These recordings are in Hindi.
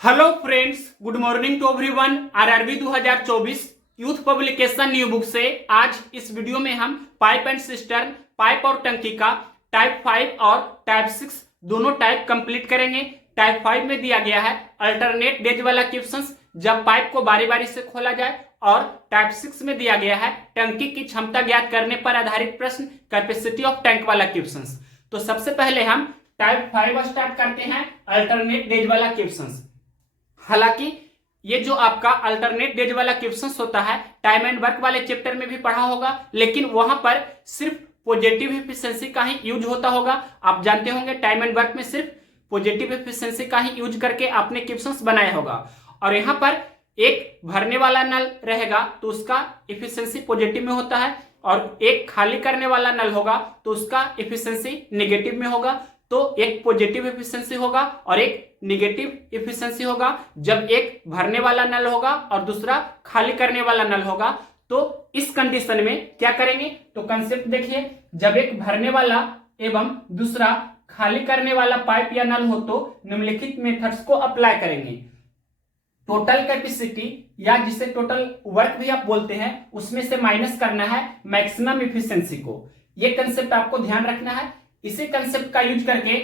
Hello friends, good morning to everyone. RRB 2024 youth publication new book से आज इस वीडियो में हम पाइप एंड सिस्टर्न, पाइप और टंकी का टाइप 5 और टाइप 6 दोनों टाइप कंप्लीट करेंगे। टाइप 5 में दिया गया है अल्टरनेट डेज वाला क्वेश्चंस, जब पाइप को बारी बारी से खोला जाए, और टाइप 6 में दिया गया है टंकी की क्षमता ज्ञात करने पर आधारित प्रश्न, कैपेसिटी ऑफ टैंक वाला क्वेश्चंस। तो सबसे पहले हम टाइप 5 स्टार्ट करते हैं, अल्टरनेट डेज वाला क्वेश्चंस। हालांकि ये जो आपका अल्टरनेट डेज वाला क्वेश्चंस होता है टाइम एंड वर्क वाले चैप्टर में भी पढ़ा होगा, लेकिन वहां पर सिर्फ पॉजिटिव एफिशिएंसी का ही यूज होता होगा। आप जानते होंगे टाइम एंड वर्क में सिर्फ पॉजिटिव एफिशिएंसी का ही यूज करके आपने क्वेश्चंस बनाया होगा, और यहाँ पर एक भरने वाला नल रहेगा तो उसका एफिशिएंसी पॉजिटिव में होता है, और एक खाली करने वाला नल होगा तो उसका एफिशिएंसी नेगेटिव में होगा। तो एक पॉजिटिव एफिशिएंसी होगा और एक निगेटिव एफिशिएंसी होगा जब एक भरने वाला नल होगा और दूसरा खाली करने वाला नल होगा। तो इस कंडीशन में क्या करेंगे, तो कंसेप्ट देखिए, जब एक भरने वाला एवं दूसरा खाली करने वाला पाइप या नल हो तो निम्नलिखित मेथड्स को अप्लाई करेंगे। टोटल कैपेसिटी या जिसे टोटल वर्क भी आप बोलते हैं, उसमें से माइनस करना है मैक्सिमम एफिशिएंसी को। यह कंसेप्ट आपको ध्यान रखना है। इसी कंसेप्ट का यूज करके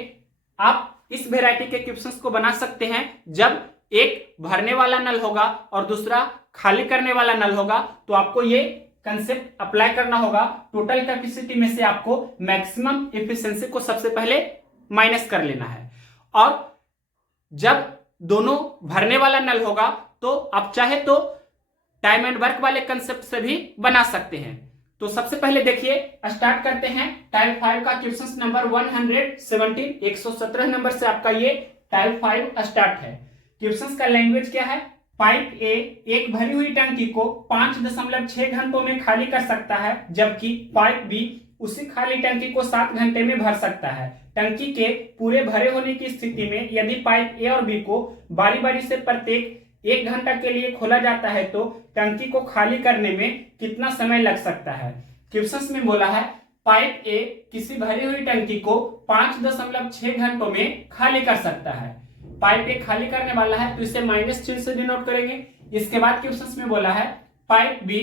आप इस वेराइटी के क्वेश्चंस को बना सकते हैं। जब एक भरने वाला नल होगा और दूसरा खाली करने वाला नल होगा तो आपको ये कंसेप्ट अप्लाई करना होगा। टोटल कैपेसिटी में से आपको मैक्सिमम एफिशिएंसी को सबसे पहले माइनस कर लेना है, और जब दोनों भरने वाला नल होगा तो आप चाहे तो टाइम एंड वर्क वाले कंसेप्ट से भी बना सकते हैं। तो सबसे पहले देखिए, स्टार्ट करते हैं टाइप 5 का क्वेश्चन नंबर 117, 117 नंबर से आपका ये टाइप 5 स्टार्ट है। क्वेश्चन का लैंग्वेज क्या है, पाइप ए एक भरी हुई टंकी को 5.6 घंटों में खाली कर सकता है, जबकि पाइप बी उसी खाली टंकी को 7 घंटे में भर सकता है। टंकी के पूरे भरे होने की स्थिति में यदि पाइप ए और बी को बारी बारी से प्रत्येक 1 घंटा के लिए खोला जाता है तो टंकी को खाली करने में कितना समय लग सकता है। क्वेश्चन में बोला है पाइप ए किसी भरी हुई टंकी को 5.6 घंटों में खाली कर सकता है। पाइप ए खाली करने वाला है तो इसे माइनस चिन्ह से डिनोट करेंगे। इसके बाद क्वेश्चन में बोला है पाइप बी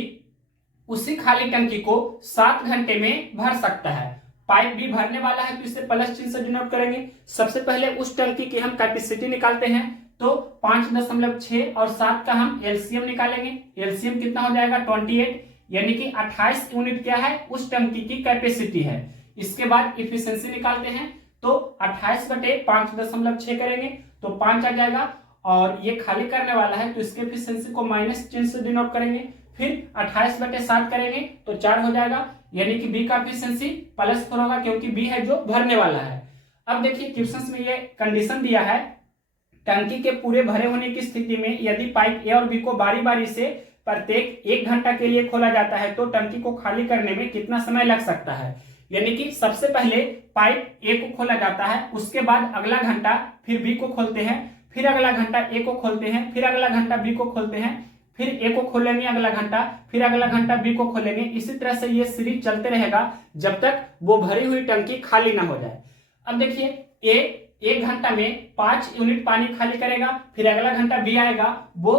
उसी खाली टंकी को 7 घंटे में भर सकता है। पाइप बी भरने वाला है तो इसे प्लस चिन्ह से डिनोट करेंगे। सबसे पहले उस टंकी की हम कैपेसिटी निकालते हैं, तो 5.6 और 7 का हम एलसीएम निकालेंगे। एलसीएम कितना हो जाएगा 28, यानी कि 28 यूनिट क्या है उस टंकी की कैपेसिटी है। इसके बाद इफिशिएंसी निकालते हैं, तो 28 बटे 5.6 करेंगे तो 5 आ जाएगा, और ये खाली करने वाला है तो इसके इफिशिएंसी को माइनस चिन्ह से डिनोट करेंगे। फिर 28 बटे 7 करेंगे तो 4 हो जाएगा, यानी कि बी का इफिशिएंसी +4 होगा क्योंकि बी है जो भरने वाला है। अब देखिए क्वेश्चन में ये कंडीशन दिया है, टंकी के पूरे भरे होने की स्थिति में यदि पाइप ए और बी को बारी बारी से प्रत्येक 1 घंटा के लिए खोला जाता है तो टंकी को खाली करने में कितना समय लग सकता है। यानी कि सबसे पहले पाइप ए को खोला जाता है, उसके बाद अगला घंटा फिर बी को खोलते हैं, फिर अगला घंटा ए को खोलते हैं, फिर अगला घंटा बी को खोलते हैं, फिर ए को खोलेंगे अगला घंटा, फिर अगला घंटा बी को खोलेंगे। इसी तरह से ये सीरीज चलते रहेगा जब तक वो भरी हुई टंकी खाली ना हो जाए। अब देखिए ए 1 घंटा में 5 यूनिट पानी खाली करेगा, फिर अगला घंटा बी आएगा, वो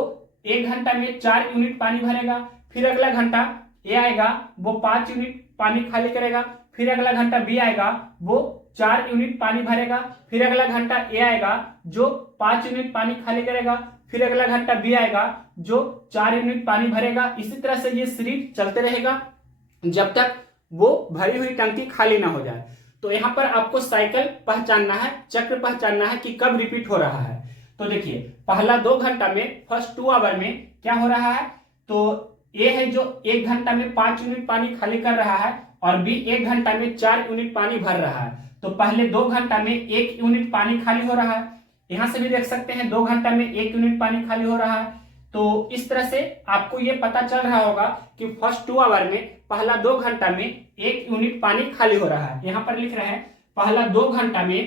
1 घंटा में 4 यूनिट पानी भरेगा, फिर अगला घंटा ए आएगा, वो 5 यूनिट पानी खाली करेगा, फिर अगला घंटा बी आएगा, वो 4 यूनिट पानी भरेगा, फिर अगला घंटा ए आएगा जो 5 यूनिट पानी खाली करेगा, फिर अगला घंटा बी आएगा जो 4 यूनिट पानी भरेगा। इसी तरह से ये सीरीज चलते रहेगा जब तक वो भरी हुई टंकी खाली ना हो जाए। तो यहाँ पर आपको साइकिल पहचानना है, चक्र पहचानना है कि कब रिपीट हो रहा है। तो देखिए पहला 2 घंटा में, फर्स्ट 2 आवर में क्या हो रहा है, तो ए है जो 1 घंटा में 5 यूनिट पानी खाली कर रहा है और बी 1 घंटा में 4 यूनिट पानी भर रहा है। तो पहले 2 घंटा में 1 यूनिट पानी खाली हो रहा है। यहां से भी देख सकते हैं 2 घंटा में 1 यूनिट पानी खाली हो रहा है। तो इस तरह से आपको ये पता चल रहा होगा कि फर्स्ट 2 आवर में पहला 2 घंटा में 1 यूनिट पानी खाली हो रहा है। यहाँ पर लिख रहे हैं पहला 2 घंटा में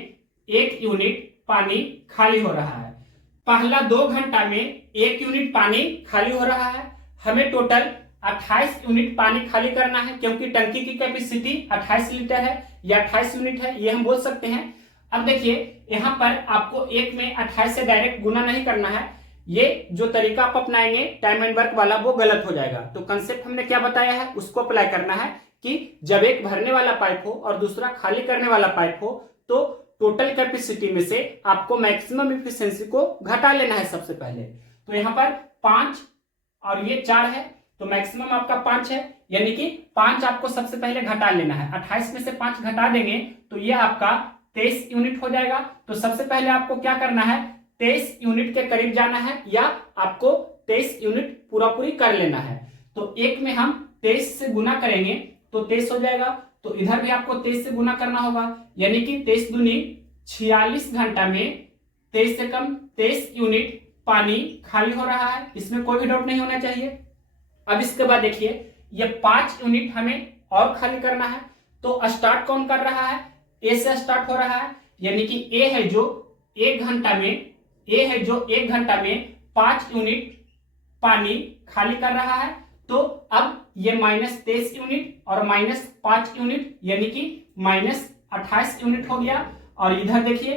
1 यूनिट पानी खाली हो रहा है। पहला 2 घंटा में 1 यूनिट पानी खाली हो रहा है। हमें टोटल 28 यूनिट पानी खाली करना है, क्योंकि टंकी की कैपेसिटी 28 लीटर है या 28 यूनिट है, ये हम बोल सकते हैं। अब देखिए यहाँ पर आपको 1 में 28 से डायरेक्ट गुना नहीं करना है। ये जो तरीका आप अपनाएंगे टाइम एंड वर्क वाला वो गलत हो जाएगा। तो कंसेप्ट हमने क्या बताया है उसको अप्लाई करना है कि जब एक भरने वाला पाइप हो और दूसरा खाली करने वाला पाइप हो तो टोटल कैपेसिटी में से आपको मैक्सिमम इफिशिएंसी को घटा लेना है सबसे पहले। तो यहाँ पर 5 और ये 4 है तो मैक्सिमम आपका 5 है, यानी कि 5 आपको सबसे पहले घटा लेना है। 28 में से 5 घटा देंगे तो ये आपका 23 यूनिट हो जाएगा। तो सबसे पहले आपको क्या करना है 23 यूनिट के करीब जाना है या आपको 23 यूनिट पूरा पूरी कर लेना है। तो 1 में हम 23 से गुना करेंगे तो 23 हो जाएगा। तो इधर भी आपको 23 से गुना करना होगा, यानी कि 23 दूनी 46 घंटा में 23 से कम 23 यूनिट पानी खाली हो रहा है। इसमें कोई भी डाउट नहीं होना चाहिए। अब इसके बाद देखिए ये 5 यूनिट हमें और खाली करना है। तो स्टार्ट कौन कर रहा है, ए से स्टार्ट हो रहा है, यानी कि ए है जो 1 घंटा में 5 यूनिट पानी खाली कर रहा है। तो अब ये -23 यूनिट और -5 यूनिट यानी कि -28 यूनिट हो गया। और इधर देखिए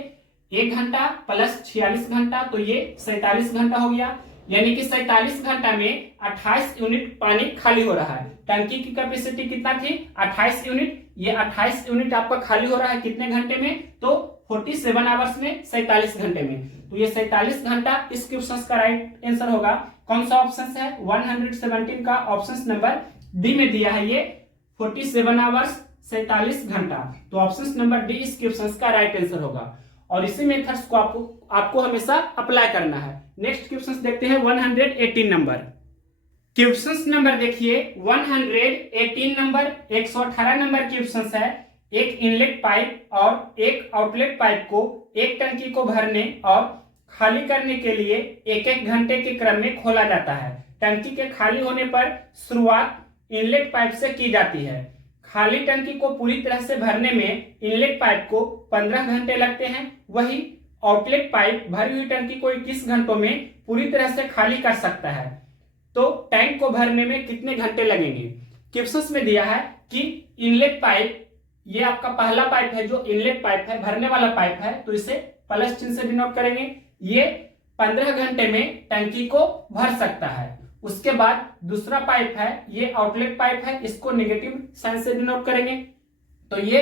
1 घंटा प्लस 46 घंटा तो ये 47 घंटा हो गया, यानी कि 47 घंटा में 28 यूनिट पानी खाली हो रहा है। टंकी की कैपेसिटी कितना थी 28 यूनिट, ये 28 यूनिट आपका खाली हो रहा है कितने घंटे में, तो 47 आवर्स में 47 घंटे में। तो ये 47 घंटा इस क्वेश्चन का राइट आंसर होगा। कौन सा ऑप्शन है 117 का ऑप्शन नंबर डी में दिया है ये 47 आवर्स 47 घंटा। तो ऑप्शन नंबर डी इस क्वेश्चन का राइट आंसर होगा। और इसी मेथड्स को आपको हमेशा अप्लाई करना है। नेक्स्ट क्वेश्चन देखते हैं 118 नंबर। क्वेश्चन नंबर देखिए 118 नंबर 118 नंबर क्वेश्चन है। एक इनलेट पाइप और एक आउटलेट पाइप को एक टंकी को भरने और खाली करने के लिए एक एक घंटे के क्रम में खोला जाता है। टंकी के खाली होने पर शुरुआत इनलेट पाइप से की जाती है। खाली टंकी को पूरी तरह से भरने में इनलेट पाइप को 15 घंटे लगते हैं, वही आउटलेट पाइप भरी हुई टंकी को 21 घंटों में पूरी तरह से खाली कर सकता है। तो टैंक को भरने में कितने घंटे लगेंगे। क्वेश्चन में दिया है कि इनलेट पाइप, ये आपका पहला पाइप है जो इनलेट पाइप है, भरने वाला पाइप है, तो इसे प्लस चिन्ह से डिनोट करेंगे। ये 15 घंटे में टंकी को भर सकता है। उसके बाद दूसरा पाइप है, ये आउटलेट पाइप है, इसको नेगेटिव साइन से डिनोट करेंगे। तो ये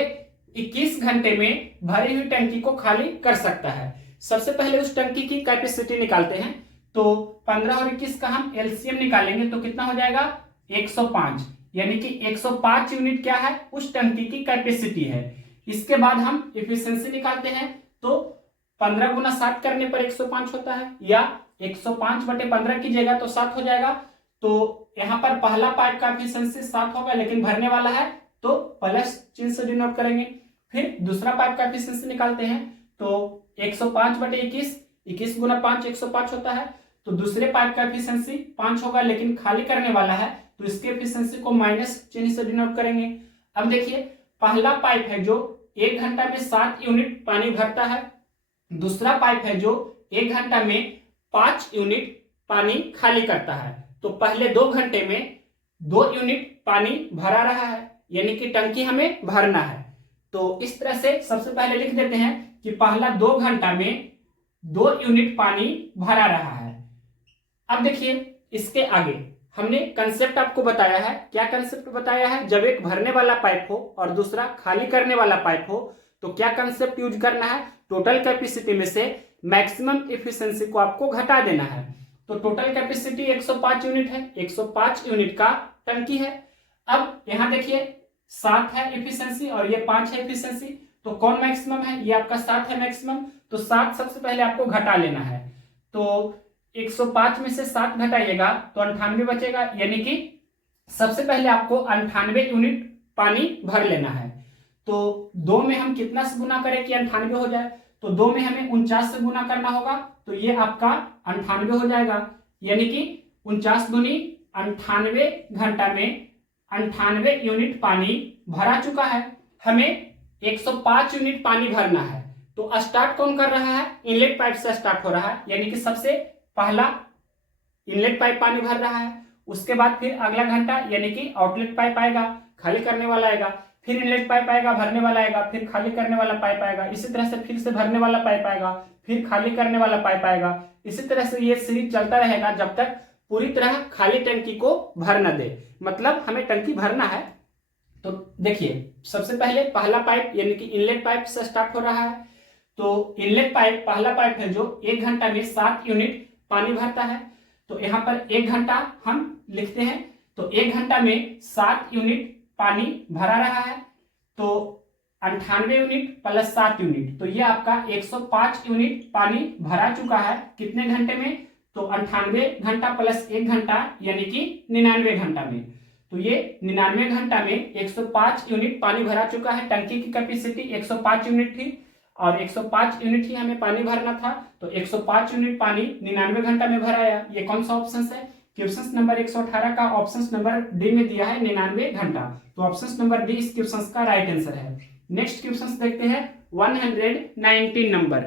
21 घंटे में भरी हुई टंकी को खाली कर सकता है। सबसे पहले उस टंकी की कैपेसिटी निकालते हैं। तो 15 और 21 का हम एलसीएम निकालेंगे तो कितना हो जाएगा 105, यानी कि 105 यूनिट क्या है उस टंकी की कैपेसिटी है। इसके बाद हम इफिशिएंसी निकालते हैं। तो 15 गुना 7 करने पर 105 होता है, या 105/15 कीजिएगा तो 7 हो जाएगा। तो यहाँ पर पहला पाइप का एफिशिएंसी 7 होगा, लेकिन भरने वाला है तो प्लस चिन्ह से डिनोट करेंगे। फिर दूसरा पाइप का एफिशिएंसी निकालते हैं। तो 105/21, 21 गुना 5 105 होता है। तो दूसरे पाइप का एफिशिएंसी 5 होगा, लेकिन खाली करने वाला है तो इसके एफिशिएंसी को माइनस चिन्ह से डिनोट करेंगे। अब देखिए पहला पाइप है जो 1 घंटा में 7 यूनिट पानी भरता है, दूसरा पाइप है जो 1 घंटा में 5 यूनिट पानी खाली करता है। तो पहले 2 घंटे में 2 यूनिट पानी भरा रहा है, यानी कि टंकी हमें भरना है। तो इस तरह से सबसे पहले लिख देते हैं कि पहला 2 घंटा में 2 यूनिट पानी भरा रहा है। अब देखिए इसके आगे हमने कंसेप्ट आपको बताया है। क्या कंसेप्ट बताया है, जब एक भरने वाला पाइप हो और दूसरा खाली करने वाला पाइप हो तो क्या कंसेप्ट यूज करना है, टोटल कैपेसिटी में से मैक्सिमम इफिशिएंसी को आपको घटा देना है। तो टोटल कैपेसिटी 105 यूनिट है, 105 यूनिट का टंकी है। अब यहां देखिए 7 है इफिशिएंसी और ये 5 है इफिशिएंसी, तो कौन मैक्सिमम है, ये आपका 7 है मैक्सिमम। तो 7 सबसे पहले आपको घटा लेना है। तो 105 में से 7 घटाइएगा तो 98 बचेगा, यानी कि सबसे पहले आपको 98 यूनिट पानी भर लेना है। तो 2 में हम कितना से गुना करें कि 98 हो जाए, तो 2 में हमें 49 से गुना करना होगा, तो ये आपका 98 हो जाएगा, यानी कि 49 दूनी 98 घंटा में 98 यूनिट पानी भरा चुका है। हमें 105 यूनिट पानी भरना है। तो स्टार्ट कौन कर रहा है, इनलेट पाइप से स्टार्ट हो रहा है, यानी कि सबसे पहला इनलेट पाइप पानी भर रहा है। उसके बाद फिर अगला घंटा यानी कि आउटलेट पाइप आएगा, खाली करने वाला आएगा। फिर इनलेट पाइप आएगा, भरने वाला आएगा, फिर खाली करने वाला पाइप आएगा, इसी तरह से फिर से भरने वाला पाइप आएगा, फिर खाली करने वाला पाइप आएगा। इसी तरह से ये सीरीज चलता रहेगा जब तक पूरी तरह खाली टंकी को भर न दे। मतलब हमें टंकी भरना है। तो देखिए सबसे पहले पहला पाइप यानी कि इनलेट पाइप से स्टार्ट हो रहा है। तो इनलेट पाइप पहला पाइप है जो 1 घंटा में 7 यूनिट पानी भरता है। तो यहाँ पर 1 घंटा हम लिखते हैं। तो 1 घंटा में 7 यूनिट पानी भरा रहा है। तो 98 यूनिट प्लस 7 यूनिट, तो ये आपका 105 यूनिट पानी भरा चुका है। कितने घंटे में? तो 98 घंटा प्लस 1 घंटा यानी कि 99 घंटा में। तो ये 99 घंटा में 105 यूनिट पानी भरा चुका है। टंकी की कैपेसिटी 105 यूनिट थी और 105 यूनिट ही हमें पानी भरना था। तो 105 यूनिट पानी 99 घंटा में भराया। ये कौन सा ऑप्शन है? क्वेश्चन नंबर 118 का ऑप्शन नंबर डी में दिया है 99 घंटा। तो ऑप्शन नंबर डी इस क्वेश्चन का राइट आंसर है। नेक्स्ट क्वेश्चन देखते हैं 119 नंबर।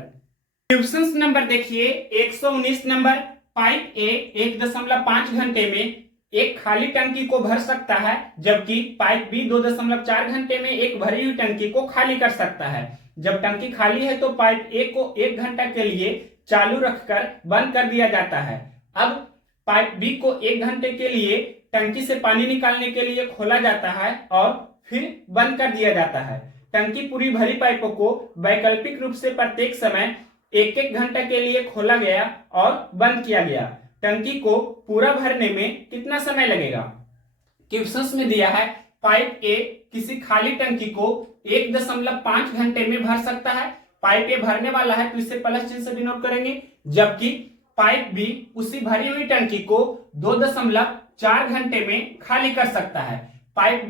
क्वेश्चन नंबर देखिए 119 नंबर। पाइप ए 1.5 घंटे में एक खाली टंकी को भर सकता है, जबकि पाइप बी 2.4 घंटे में एक भरी हुई टंकी को खाली कर सकता है। जब टंकी खाली है तो पाइप ए को 1 घंटा के लिए चालू रखकर बंद कर दिया जाता है। अब पाइप बी को 1 घंटे के लिए टंकी से पानी निकालने के लिए खोला जाता है और फिर बंद कर दिया जाता है। टंकी पूरी भरी पाइपों को वैकल्पिक रूप से प्रत्येक समय 1-1 घंटा के लिए खोला गया और बंद किया गया। टंकी को पूरा भरने में कितना समय लगेगा? क्वेश्चन में दिया है पाइप ए किसी खाली टंकी को 1.5 घंटे में भर सकता है। पाइप ए भरने वाला है तो इसे प्लस चिन्ह से डिनोट करेंगे, जबकि पाइप बी उसी भरी हुई टंकी को 2.4 घंटे में खाली कर सकता है। पाइप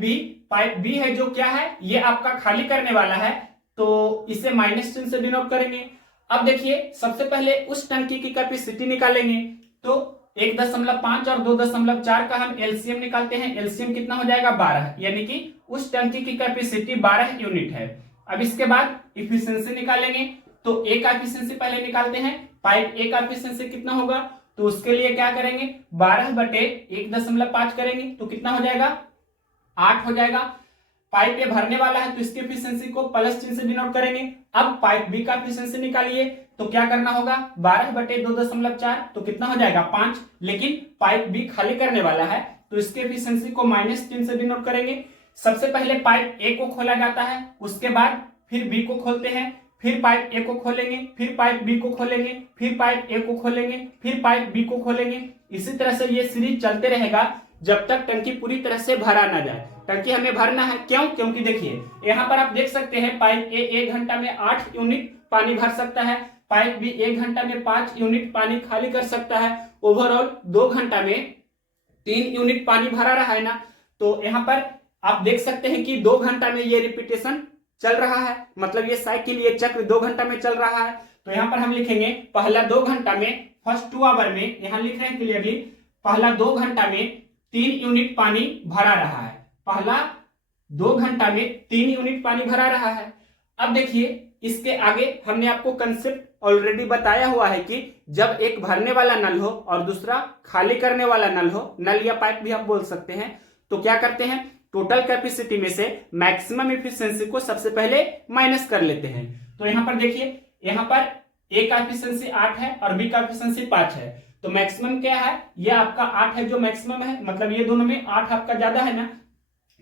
बी है जो क्या है, ये आपका खाली करने वाला है, तो इसे माइनस चिन्ह से डिनोट करेंगे। अब देखिए सबसे पहले उस टंकी की कैपेसिटी निकालेंगे। तो 1.5 और 2.4 का हम एलसीएम निकालते हैं। एलसीएम कितना हो जाएगा? 12, यानी कि उस टंकी की कैपेसिटी 12 यूनिट है। अब इसके बाद इफिशिएंसी निकालेंगे। तो ए का इफिशिएंसी पहले निकालते हैं। पाइप ए का इफिशिएंसी कितना होगा? तो उसके लिए क्या करेंगे? 12/1.5 करेंगे तो कितना हो जाएगा? 8 हो जाएगा। पाइप ए भरने वाला है तो इसकी एफिशिएंसी को प्लस चिन्ह से डिनोट करेंगे। अब पाइप बी का एफिशिएंसी निकालिए तो क्या करना होगा? 12/2.4 तो कितना हो जाएगा? 5। लेकिन पाइप बी खाली करने वाला है तो इसके एफिशिएंसी को माइनस चिन्ह से डिनोट करेंगे। सबसे पहले पाइप ए को खोला जाता है, उसके बाद फिर बी को खोलते हैं, फिर पाइप ए को खोलेंगे, फिर पाइप बी को खोलेंगे, फिर पाइप ए को खोलेंगे, फिर पाइप बी को खोलेंगे। इसी तरह से ये सीरीज चलते रहेगा जब तक टंकी पूरी तरह से भरा ना जाए। टंकी हमें भरना है, क्यों? क्योंकि देखिए यहाँ पर आप देख सकते हैं पाइप ए 1 घंटा में 8 यूनिट पानी भर सकता है, पाइप बी 1 घंटा में 5 यूनिट पानी खाली कर सकता है। ओवरऑल 2 घंटा में 3 यूनिट पानी भरा रहा है ना। तो यहाँ पर आप देख सकते हैं कि 2 घंटा में ये रिपीटेशन चल रहा है, मतलब ये साइकिल, ये चक्र 2 घंटा में चल रहा है। तो यहाँ पर हम लिखेंगे पहला 2 घंटा में, फर्स्ट 2 आवर में, यहाँ लिख रहे हैं क्लियरली, पहला 2 घंटा में 3 यूनिट पानी भरा रहा है। पहला 2 घंटा में 3 यूनिट पानी भरा रहा है। अब देखिए इसके आगे हमने आपको कंसेप्ट ऑलरेडी बताया हुआ है कि जब एक भरने वाला नल हो और दूसरा खाली करने वाला नल हो, नल या पाइप भी आप बोल सकते हैं, तो क्या करते हैं? टोटल कैपेसिटी में से मैक्सिमम एफिशिएंसी को सबसे पहले माइनस कर लेते हैं। तो यहाँ पर देखिए, यहाँ पर ए का एफिशिएंसी 8 है और बी का एफिशिएंसी 5 है। तो मैक्सिमम क्या है? ये आपका 8 है जो मैक्सिमम है, मतलब ये दोनों में 8 आपका ज्यादा है ना।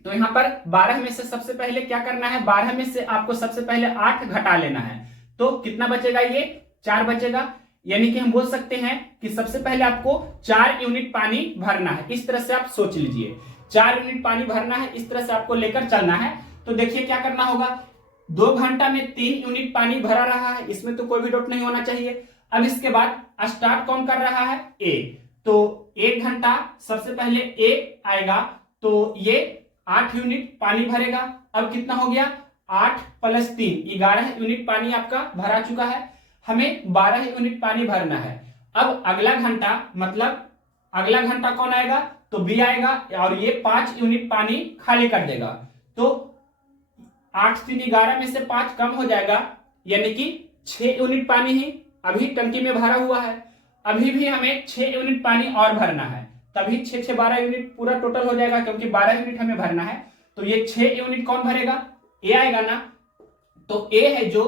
तो यहाँ पर 12 में से सबसे पहले क्या करना है? 12 में से आपको सबसे पहले 8 घटा लेना है। तो कितना बचेगा? ये 4 बचेगा। यानी कि हम बोल सकते हैं कि सबसे पहले आपको 4 यूनिट पानी भरना है। इस तरह से आप सोच लीजिए, 4 यूनिट पानी भरना है, इस तरह से आपको लेकर चलना है। तो देखिए क्या करना होगा, 2 घंटा में 3 यूनिट पानी भरा रहा है, इसमें तो कोई भी डाउट नहीं होना चाहिए। अब इसके बाद स्टार्ट कौन कर रहा है? ए। तो 1 घंटा सबसे पहले ए आएगा, तो ये 8 यूनिट पानी भरेगा। अब कितना हो गया? 8 + 3 11 यूनिट पानी आपका भरा चुका है। हमें 12 यूनिट पानी भरना है। अब अगला घंटा, मतलब अगला घंटा कौन आएगा? तो बी आएगा और ये 5 यूनिट पानी खाली कर देगा। तो 8 3 11 में से 5 कम हो जाएगा, यानी कि 6 यूनिट पानी ही अभी टंकी में भरा हुआ है। अभी भी हमें 6 यूनिट पानी और भरना है, तभी 6 6 12 यूनिट पूरा टोटल हो जाएगा, क्योंकि 12 यूनिट हमें भरना है। तो ये 6 यूनिट कौन भरेगा? ए आएगा ना। तो ए है जो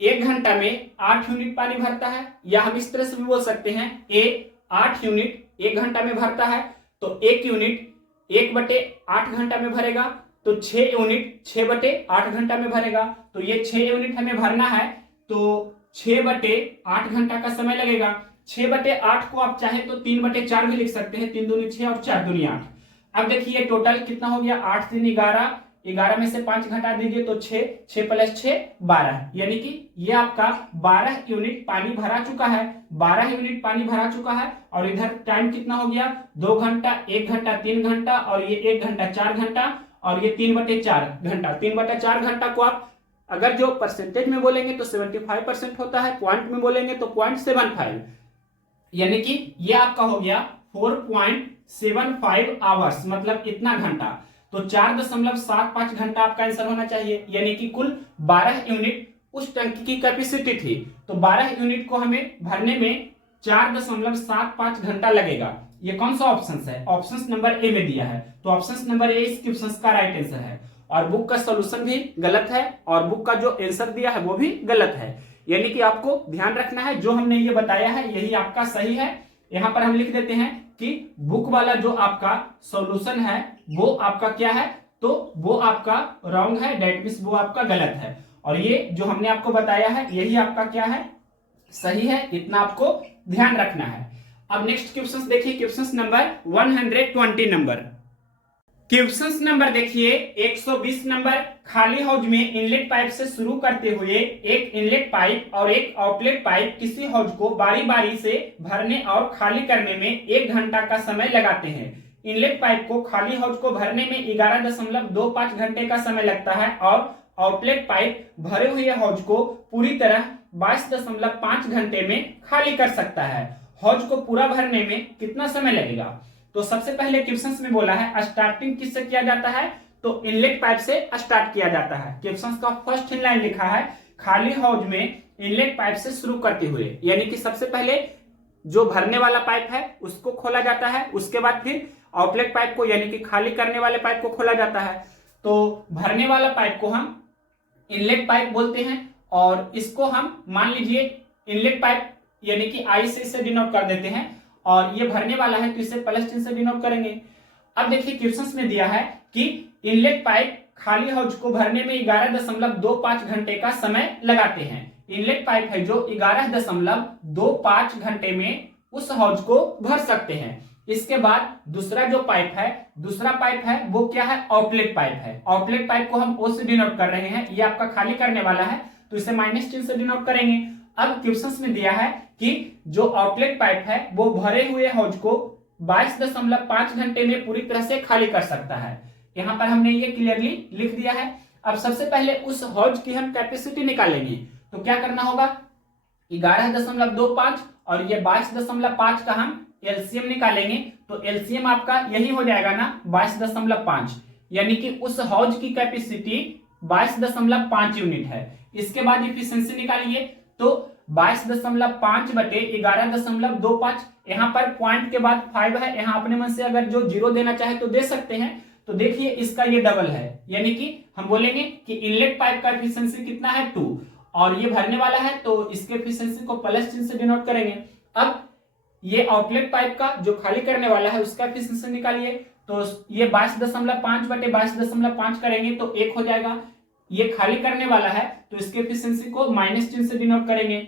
1 घंटा में 8 यूनिट पानी भरता है, या हम इस तरह से भी बोल सकते हैं ए 8 यूनिट 1 घंटा में भरता है, तो 1 यूनिट 1/8 घंटा में भरेगा, तो 6 यूनिट 6/8 घंटा में भरेगा। तो ये 6 यूनिट हमें भरना है, तो 6/8 घंटा का समय लगेगा। 6/8 को आप चाहे तो 3/4 भी लिख सकते हैं, 3 दूनी 6 और 4 दूनी 8। अब देखिए टोटल कितना हो गया, 8 3 11, 11 में से 5 घटा दीजिए तो 6, 6 + 6 12, यानी कि ये आपका 12 यूनिट पानी भरा चुका है। 12 यूनिट पानी भरा चुका है, और इधर टाइम कितना हो गया, 2 घंटा, 1 घंटा 3 घंटा, और ये 1 घंटा 4 घंटा, और ये 3/4 घंटा। 3/4 घंटा को आप अगर जो परसेंटेज में बोलेंगे तो 75% होता है, पॉइंट में बोलेंगे तो 0.75, यानी कि ये आपका हो गया 4.75 आवर्स, मतलब इतना घंटा। तो 4.75 घंटा आपका आंसर होना चाहिए, यानी कि कुल 12 यूनिट उस टंकी की कैपेसिटी थी। तो 12 यूनिट को हमें भरने में 4.75 घंटा लगेगा। ये कौन सा ऑप्शन है? ऑप्शन नंबर ए में दिया है, तो ऑप्शन नंबर ए इस क्वेश्चन का राइट आंसर है। और बुक का सॉल्यूशन भी गलत है, और बुक का जो आंसर दिया है वो भी गलत है, यानी कि आपको ध्यान रखना है जो हमने ये बताया है यही आपका सही है। यहां पर हम लिख देते हैं कि बुक वाला जो आपका सॉल्यूशन है वो आपका क्या है, तो वो आपका रॉन्ग है, दैट मींस वो आपका गलत है, और ये जो हमने आपको बताया है यही आपका क्या है, सही है। इतना आपको ध्यान रखना है। अब नेक्स्ट क्वेश्चन देखिए, question number 120 number. Question number देखिए 120 नंबर। खाली हौज में इनलेट पाइप से शुरू करते हुए एक इनलेट पाइप और एक आउटलेट पाइप किसी हौज को बारी बारी से भरने और खाली करने में 1 घंटा का समय लगाते हैं। इनलेट पाइप को खाली हौज को भरने में 11.25 घंटे का समय लगता है, और आउटलेट पाइप भरे हुए हौज को पूरी तरह 22.5 घंटे में खाली कर सकता है। हौज को पूरा भरने में कितना समय लगेगा? तो सबसे पहले क्वेश्चन में बोला है स्टार्टिंग किससे किया जाता है, तो इनलेट पाइप से स्टार्ट किया जाता है। क्वेश्चन का फर्स्ट लाइन लिखा है खाली हौज में इनलेट पाइप से शुरू करते हुए, यानी कि सबसे पहले जो भरने वाला पाइप है उसको खोला जाता है, उसके बाद फिर आउटलेट पाइप को यानी कि खाली करने वाले पाइप को खोला जाता है। तो भरने वाला पाइप को हम इनलेट पाइप बोलते हैं, और इसको हम मान लीजिए इनलेट पाइप यानी कि आई से इसे डिनोट कर देते हैं, और ये भरने वाला है तो इसे प्लस चिन्ह से डिनोट करेंगे। अब देखिए क्वेश्चन में दिया है कि इनलेट पाइप खाली हौज को भरने में 11.25 घंटे का समय लगाते हैं। इनलेट पाइप है जो 11.25 घंटे में उस हौज को भर सकते हैं। इसके बाद दूसरा जो पाइप है, दूसरा पाइप है वो क्या है, आउटलेट पाइप है। आउटलेट पाइप को हम ओ से डिनोट कर रहे हैं, ये आपका खाली करने वाला है तो इसे माइनस चिन्ह से डिनोट करेंगे। अब क्वेश्चन में दिया है कि जो आउटलेट पाइप है वो भरे हुए हौज को 22.5 घंटे में पूरी तरह से खाली कर सकता है। यहां पर हमने ये क्लियरली लिख दिया है। अब सबसे पहले उस हौज की हम कैपेसिटी निकालेंगे, तो क्या करना होगा, 11.25 और ये 22.5 का हम एलसीएम निकालेंगे, तो एलसीएम आपका यही हो जाएगा ना 22.5, यानी कि उस हौज की कैपेसिटी 22.5 यूनिट है। इसके बाद इफिशिएंसी निकालिए, तो 22.5/11.25, यहाँ पर पॉइंट के बाद 5 है, यहाँ अपने मन से अगर जो 0 देना चाहे तो दे सकते हैं। तो देखिए इसका ये डबल है, यानी कि हम बोलेंगे कि इनलेट पाइप का एफिशिएंसी कितना है 2, और ये भरने वाला है तो इसके एफिशिएंसी को प्लस चिन्ह से डिनोट करेंगे। अब ये आउटलेट पाइप का जो खाली करने वाला है उसका एफिशिएंसी निकालिए, तो ये 22.5/22.5 करेंगे तो 1 हो जाएगा। ये खाली करने वाला है तो इसके एफिशिएंसी को माइनस चिन्ह से डिनोट करेंगे।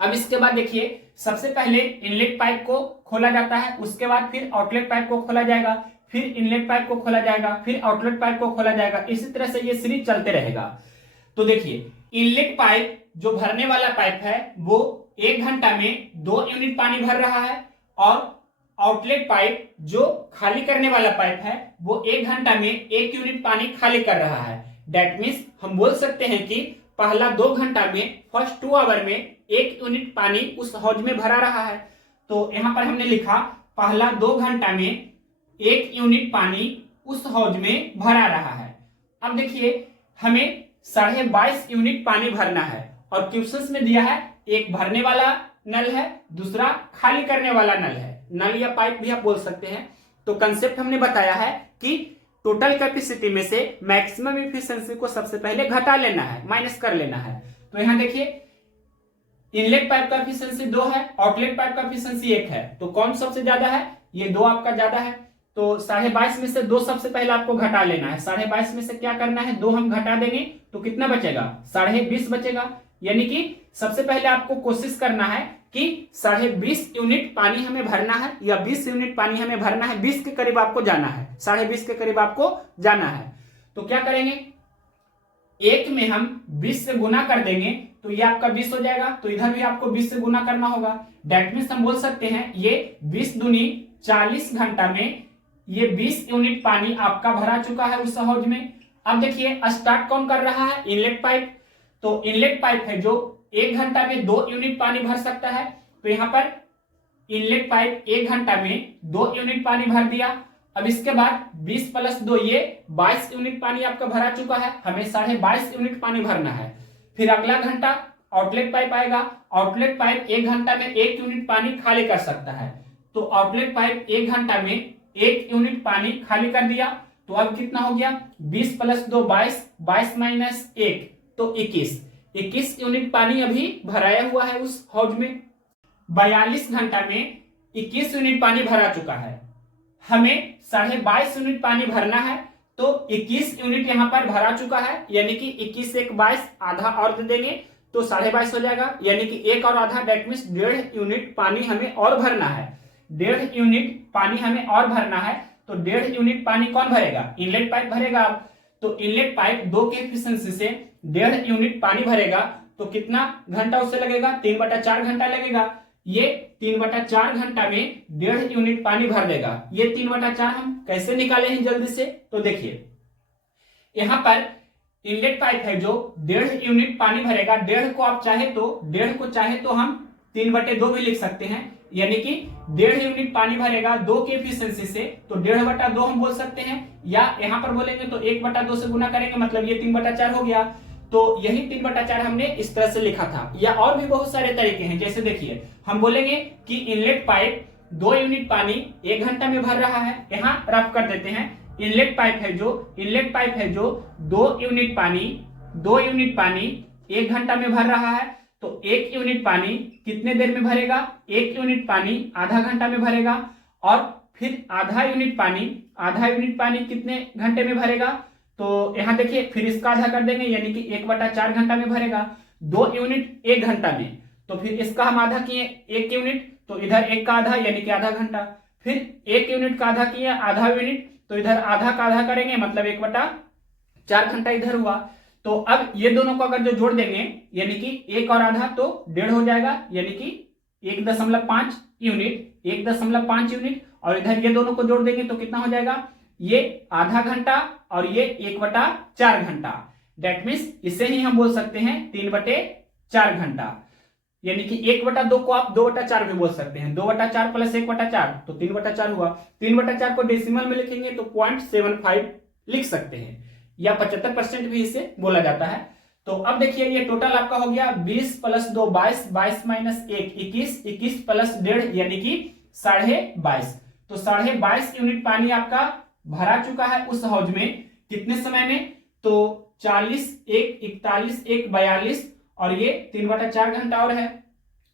अब इसके बाद देखिए सबसे पहले इनलेट पाइप को खोला जाता है, उसके बाद फिर आउटलेट पाइप को खोला जाएगा, फिर इनलेट पाइप को खोला जाएगा, फिर आउटलेट पाइप को खोला जाएगा। इसी तरह से ये सीरीज चलते रहेगा। तो देखिए इनलेट पाइप जो भरने वाला पाइप है वो 1 घंटा में 2 यूनिट पानी भर रहा है, और आउटलेट पाइप जो खाली करने वाला पाइप है वो 1 घंटा में 1 यूनिट पानी खाली कर रहा है। दैट मीन्स हम बोल सकते हैं कि पहला 2 घंटा में, फर्स्ट 2 आवर में 1 यूनिट पानी उस हौज में भरा रहा है। तो यहां पर हमने लिखा पहला 2 घंटा में 1 यूनिट पानी उस हौज में भरा रहा है। अब देखिए हमें 22.5 यूनिट पानी भरना है, और क्वेश्चन में दिया है एक भरने वाला नल है, दूसरा खाली करने वाला नल है। नल या पाइप भी आप बोल सकते हैं। तो कंसेप्ट हमने बताया है कि टोटल कैपेसिटी में से मैक्सिमम इफिशिएंसी को सबसे पहले घटा लेना है, माइनस कर लेना है। तो यहां देखिए इनलेट पाइप का एफिशिएंसी 2 है, आउटलेट पाइप का एफिशिएंसी 1 है, तो कौन सबसे ज्यादा है? ये 2 आपका ज्यादा है। तो 22.5 में से 2 सबसे पहले आपको घटा लेना है। 22.5 में से क्या करना है? 2 हम घटा देंगे तो कितना बचेगा? 20.5 बचेगा। यानी कि सबसे पहले आपको कोशिश करना है कि 20.5 यूनिट पानी हमें भरना है, या 20 यूनिट पानी हमें भरना है, 20 के करीब आपको जाना है, 20.5 के करीब आपको जाना है। तो क्या करेंगे? 1 में हम 20 से गुना कर देंगे तो ये आपका 20 हो जाएगा, तो इधर भी आपको 20 से गुना करना होगा। डेट मीन्स हम बोल सकते हैं ये 20 दूनी 40 घंटा में ये 20 यूनिट पानी आपका भरा चुका है उस हौज में। अब देखिए स्टार्ट कौन कर रहा है? Inlet pipe. तो इनलेट पाइप है जो 1 घंटा में 2 यूनिट पानी भर सकता है। तो यहां पर इनलेट पाइप 1 घंटा में 2 यूनिट पानी भर दिया। अब इसके बाद 20 + 2 ये 22 यूनिट पानी आपका भरा चुका है, हमें 22.5 यूनिट पानी भरना है। फिर अगला घंटा आउटलेट पाइप आएगा। आउटलेट पाइप 1 घंटा में 1 यूनिट पानी खाली कर सकता है, तो आउटलेट पाइप 1 घंटा में 1 यूनिट पानी खाली कर दिया। तो अब कितना हो गया? 20 + 2 22, 22 - 1 तो 21 यूनिट पानी अभी भराया हुआ है उस हौज में। 42 घंटा में 21 यूनिट पानी भरा चुका है, हमें 22.5 यूनिट पानी भरना है। तो 21 यूनिट यहां पर भरा चुका है, यानी कि 21 1 22, आधा और दे देंगे तो 22.5 हो जाएगा, यानी कि 1 और आधा, डेट मीन्स 1.5 यूनिट पानी हमें और भरना है। 1.5 यूनिट पानी हमें और भरना है। तो 1.5 यूनिट पानी कौन भरेगा? इनलेट पाइप भरेगा। तो इनलेट पाइप 2 के एफिशिएंसी से 1.5 यूनिट पानी भरेगा, तो कितना घंटा उससे लगेगा? 3/4 घंटा लगेगा। ये 3/4 घंटा में 1.5 यूनिट पानी भर देगा। ये 3/4 हम कैसे निकाले हैं जल्दी से? तो देखिए यहां पर इनलेट पाइप है जो 1.5 यूनिट पानी भरेगा। 1.5 को आप चाहे तो हम 3/2 भी लिख सकते हैं, यानी कि 1.5 यूनिट पानी भरेगा 2 के एफिशिएंसी से, तो 1.5/2 हम बोल सकते हैं, या यहां पर बोलेंगे तो 1/2 से गुना करेंगे, मतलब ये 3/4 हो गया। तो यही 3/4 हमने इस तरह से लिखा था, या और भी बहुत सारे तरीके हैं। जैसे देखिए हम बोलेंगे कि इनलेट पाइप 2 यूनिट पानी 1 घंटा में भर रहा है। यहाँ रफ कर देते हैं। इनलेट पाइप है जो 2 यूनिट पानी 1 घंटा में भर रहा है। तो 1 यूनिट पानी कितने देर में भरेगा? 1 यूनिट पानी आधा घंटा में भरेगा। और फिर आधा यूनिट पानी कितने घंटे में भरेगा? तो यहां देखिए फिर इसका आधा कर देंगे, यानी कि 1/4 घंटा में भरेगा। 2 यूनिट 1 घंटा में, तो फिर इसका हम आधा किए 1 यूनिट, तो इधर 1 का आधा यानी कि आधा घंटा। फिर 1 यूनिट का आधा किए आधा यूनिट, तो इधर आधा का आधा करेंगे, मतलब 1/4 घंटा इधर हुआ। तो अब ये दोनों को अगर जो जोड़ देंगे, यानी कि 1 और आधा तो 1.5 हो जाएगा, यानी कि 1.5 यूनिट। और इधर ये दोनों को जोड़ देंगे तो कितना हो जाएगा? ये आधा घंटा और ये 1/4 घंटा। डेट मीन्स इसे ही हम बोल सकते हैं 3/4 घंटा, यानी कि 1/2 को आप 2/4 भी बोल सकते हैं। 2/4 + 1/4 तो 3/4 हुआ। 3/4 को डेसिमल में लिखेंगे तो 0.75 लिख सकते हैं, या 75% भी इसे बोला जाता है। तो अब देखिए ये टोटल आपका हो गया 20 + 2 22, 22 - 1 21, 21 + 1.5 यानी कि 22.5। तो 22.5 यूनिट पानी आपका भरा चुका है उस हौज में। कितने समय में? तो 40 1 41 1 42, और ये 3/4 घंटा और है,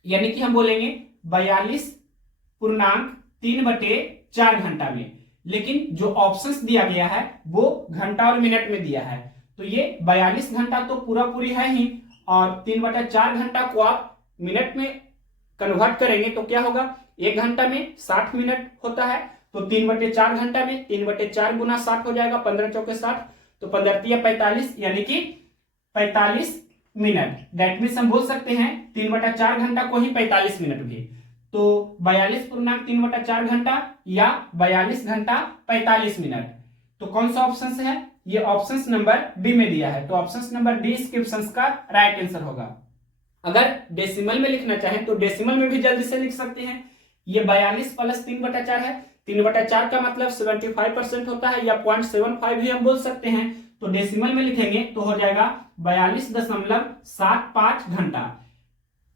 यानी कि हम बोलेंगे 42.3/4 घंटा में। लेकिन जो ऑप्शंस दिया गया है वो घंटा और मिनट में दिया है, तो ये 42 घंटा तो पूरी है ही, और 3/4 घंटा को आप मिनट में कन्वर्ट करेंगे तो क्या होगा? 1 घंटा में 60 मिनट होता है, तो 3/4 घंटा में 3/4 गुना 60 हो जाएगा, 15 चौके 60, तो 15 45, यानी कि 45 मिनट। दैट मीन्स हम बोल सकते हैं 3/4 घंटा को ही 45 मिनट भी। तो 42.3/4 घंटा या 42 घंटा 45 मिनट। तो कौन सा ऑप्शन है? ये ऑप्शन नंबर डी में दिया है, तो ऑप्शन नंबर डी इसके ऑप्शन का राइट आंसर होगा। अगर डेसिमल में लिखना चाहें तो डेसिमल में भी जल्दी से लिख सकते हैं। ये 42 + 3/4 है। 3/4 का मतलब 75% होता है, या 0.75 भी हम बोल सकते हैं। तो डेसिमल में लिखेंगे तो हो जाएगा 42.75 घंटा।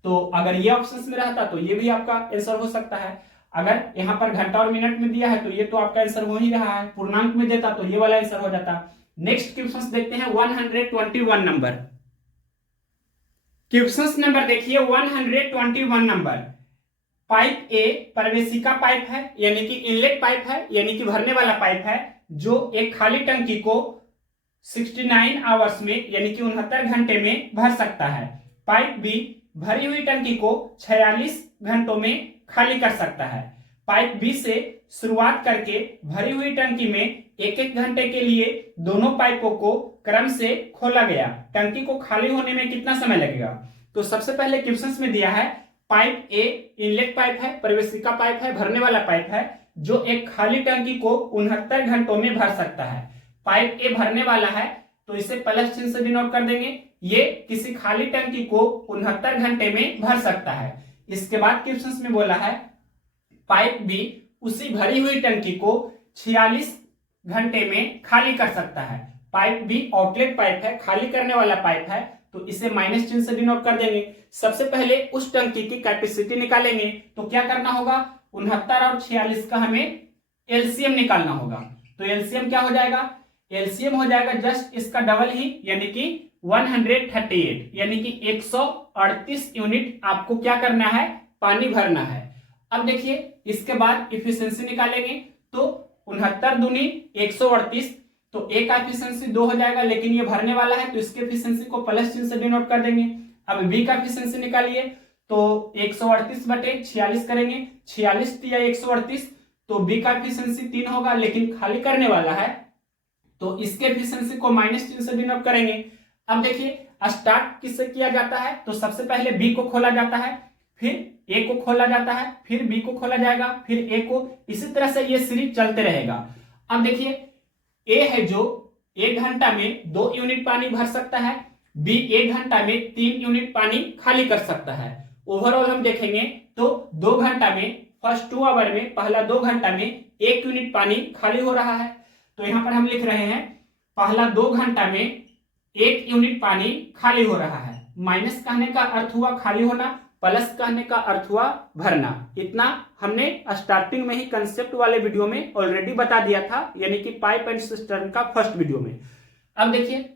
तो अगर ये ऑप्शन में रहता तो ये भी आपका आंसर हो सकता है। अगर यहाँ पर घंटा और मिनट में दिया है तो ये तो आपका आंसर हो ही रहा है, पूर्णांक में देता तो ये वाला आंसर हो जाता। नेक्स्ट क्वेश्चन देखते हैं 121 नंबर। क्वेश्चन नंबर देखिए 121 नंबर। पाइप ए प्रवेशिका पाइप है यानी कि इनलेट पाइप है यानी कि भरने वाला पाइप है, जो एक खाली टंकी को 69 आवर्स में यानी कि 69 घंटे में भर सकता है। पाइप बी भरी हुई टंकी को 46 घंटों में खाली कर सकता है। पाइप बी से शुरुआत करके भरी हुई टंकी में एक एक घंटे के लिए दोनों पाइपों को क्रम से खोला गया। टंकी को खाली होने में कितना समय लगेगा? तो सबसे पहले क्वेश्चन में दिया है पाइप ए इनलेट पाइप है, प्रवेशिका पाइप है, भरने वाला पाइप है, जो एक खाली टंकी को 69 घंटों में भर सकता है। पाइप ए भरने वाला है तो इसे प्लस चिन्ह से डिनोट कर देंगे। ये किसी खाली टंकी को 69 घंटे में भर सकता है। इसके बाद क्वेश्चन में बोला है पाइप बी उसी भरी हुई टंकी को 46 घंटे में खाली कर सकता है। पाइप बी आउटलेट पाइप है, खाली करने वाला पाइप है, तो इसे माइनस चिन्ह से डिनोट कर देंगे। सबसे पहले उस टंकी की कैपेसिटी निकालेंगे, तो क्या करना होगा? 69 और 46 का हमें एलसीएम निकालना होगा। तो एलसीएम क्या हो जाएगा? एलसीएम हो जाएगा जस्ट इसका डबल ही, यानी कि 138, यानी कि 138 यूनिट आपको क्या करना है? पानी भरना है। अब देखिए इसके बाद इफिशिएंसी निकालेंगे, तो 69 दूनी 138, तो ए का एफिशिएंसी 2 हो जाएगा, लेकिन ये भरने वाला है तो इसके एफिशिएंसी को प्लस चिन्ह से डिनोट कर देंगे। अब बी का एफिशिएंसी निकालिए, तो 138 बटे 46 करेंगे, 46 या 138, तो बी का एफिशिएंसी 3 होगा, लेकिन खाली करने वाला है तो इसके एफिशिएंसी को माइनस चिन्ह से डिनोट करेंगे। अब देखिए स्टार्ट किससे किया जाता है? तो सबसे पहले बी को खोला जाता है, फिर ए को खोला जाता है, फिर बी को खोला जाएगा, फिर ए को, इसी तरह से ये सीरीज चलते रहेगा। अब देखिए ए है जो 1 घंटा में 2 यूनिट पानी भर सकता है, बी 1 घंटा में 3 यूनिट पानी खाली कर सकता है। ओवरऑल हम देखेंगे तो 2 घंटा में, फर्स्ट 2 आवर में, पहला 2 घंटा में 1 यूनिट पानी खाली हो रहा है। तो यहां पर हम लिख रहे हैं पहला 2 घंटा में 1 यूनिट पानी खाली हो रहा है। माइनस कहने का अर्थ हुआ खाली होना, प्लस कहने का अर्थ हुआ भरना। इतना हमने स्टार्टिंग में ही कंसेप्ट वाले वीडियो में ऑलरेडी बता दिया था, यानी कि पाइप एंड सिस्टर्न का फर्स्ट वीडियो में। अब देखिए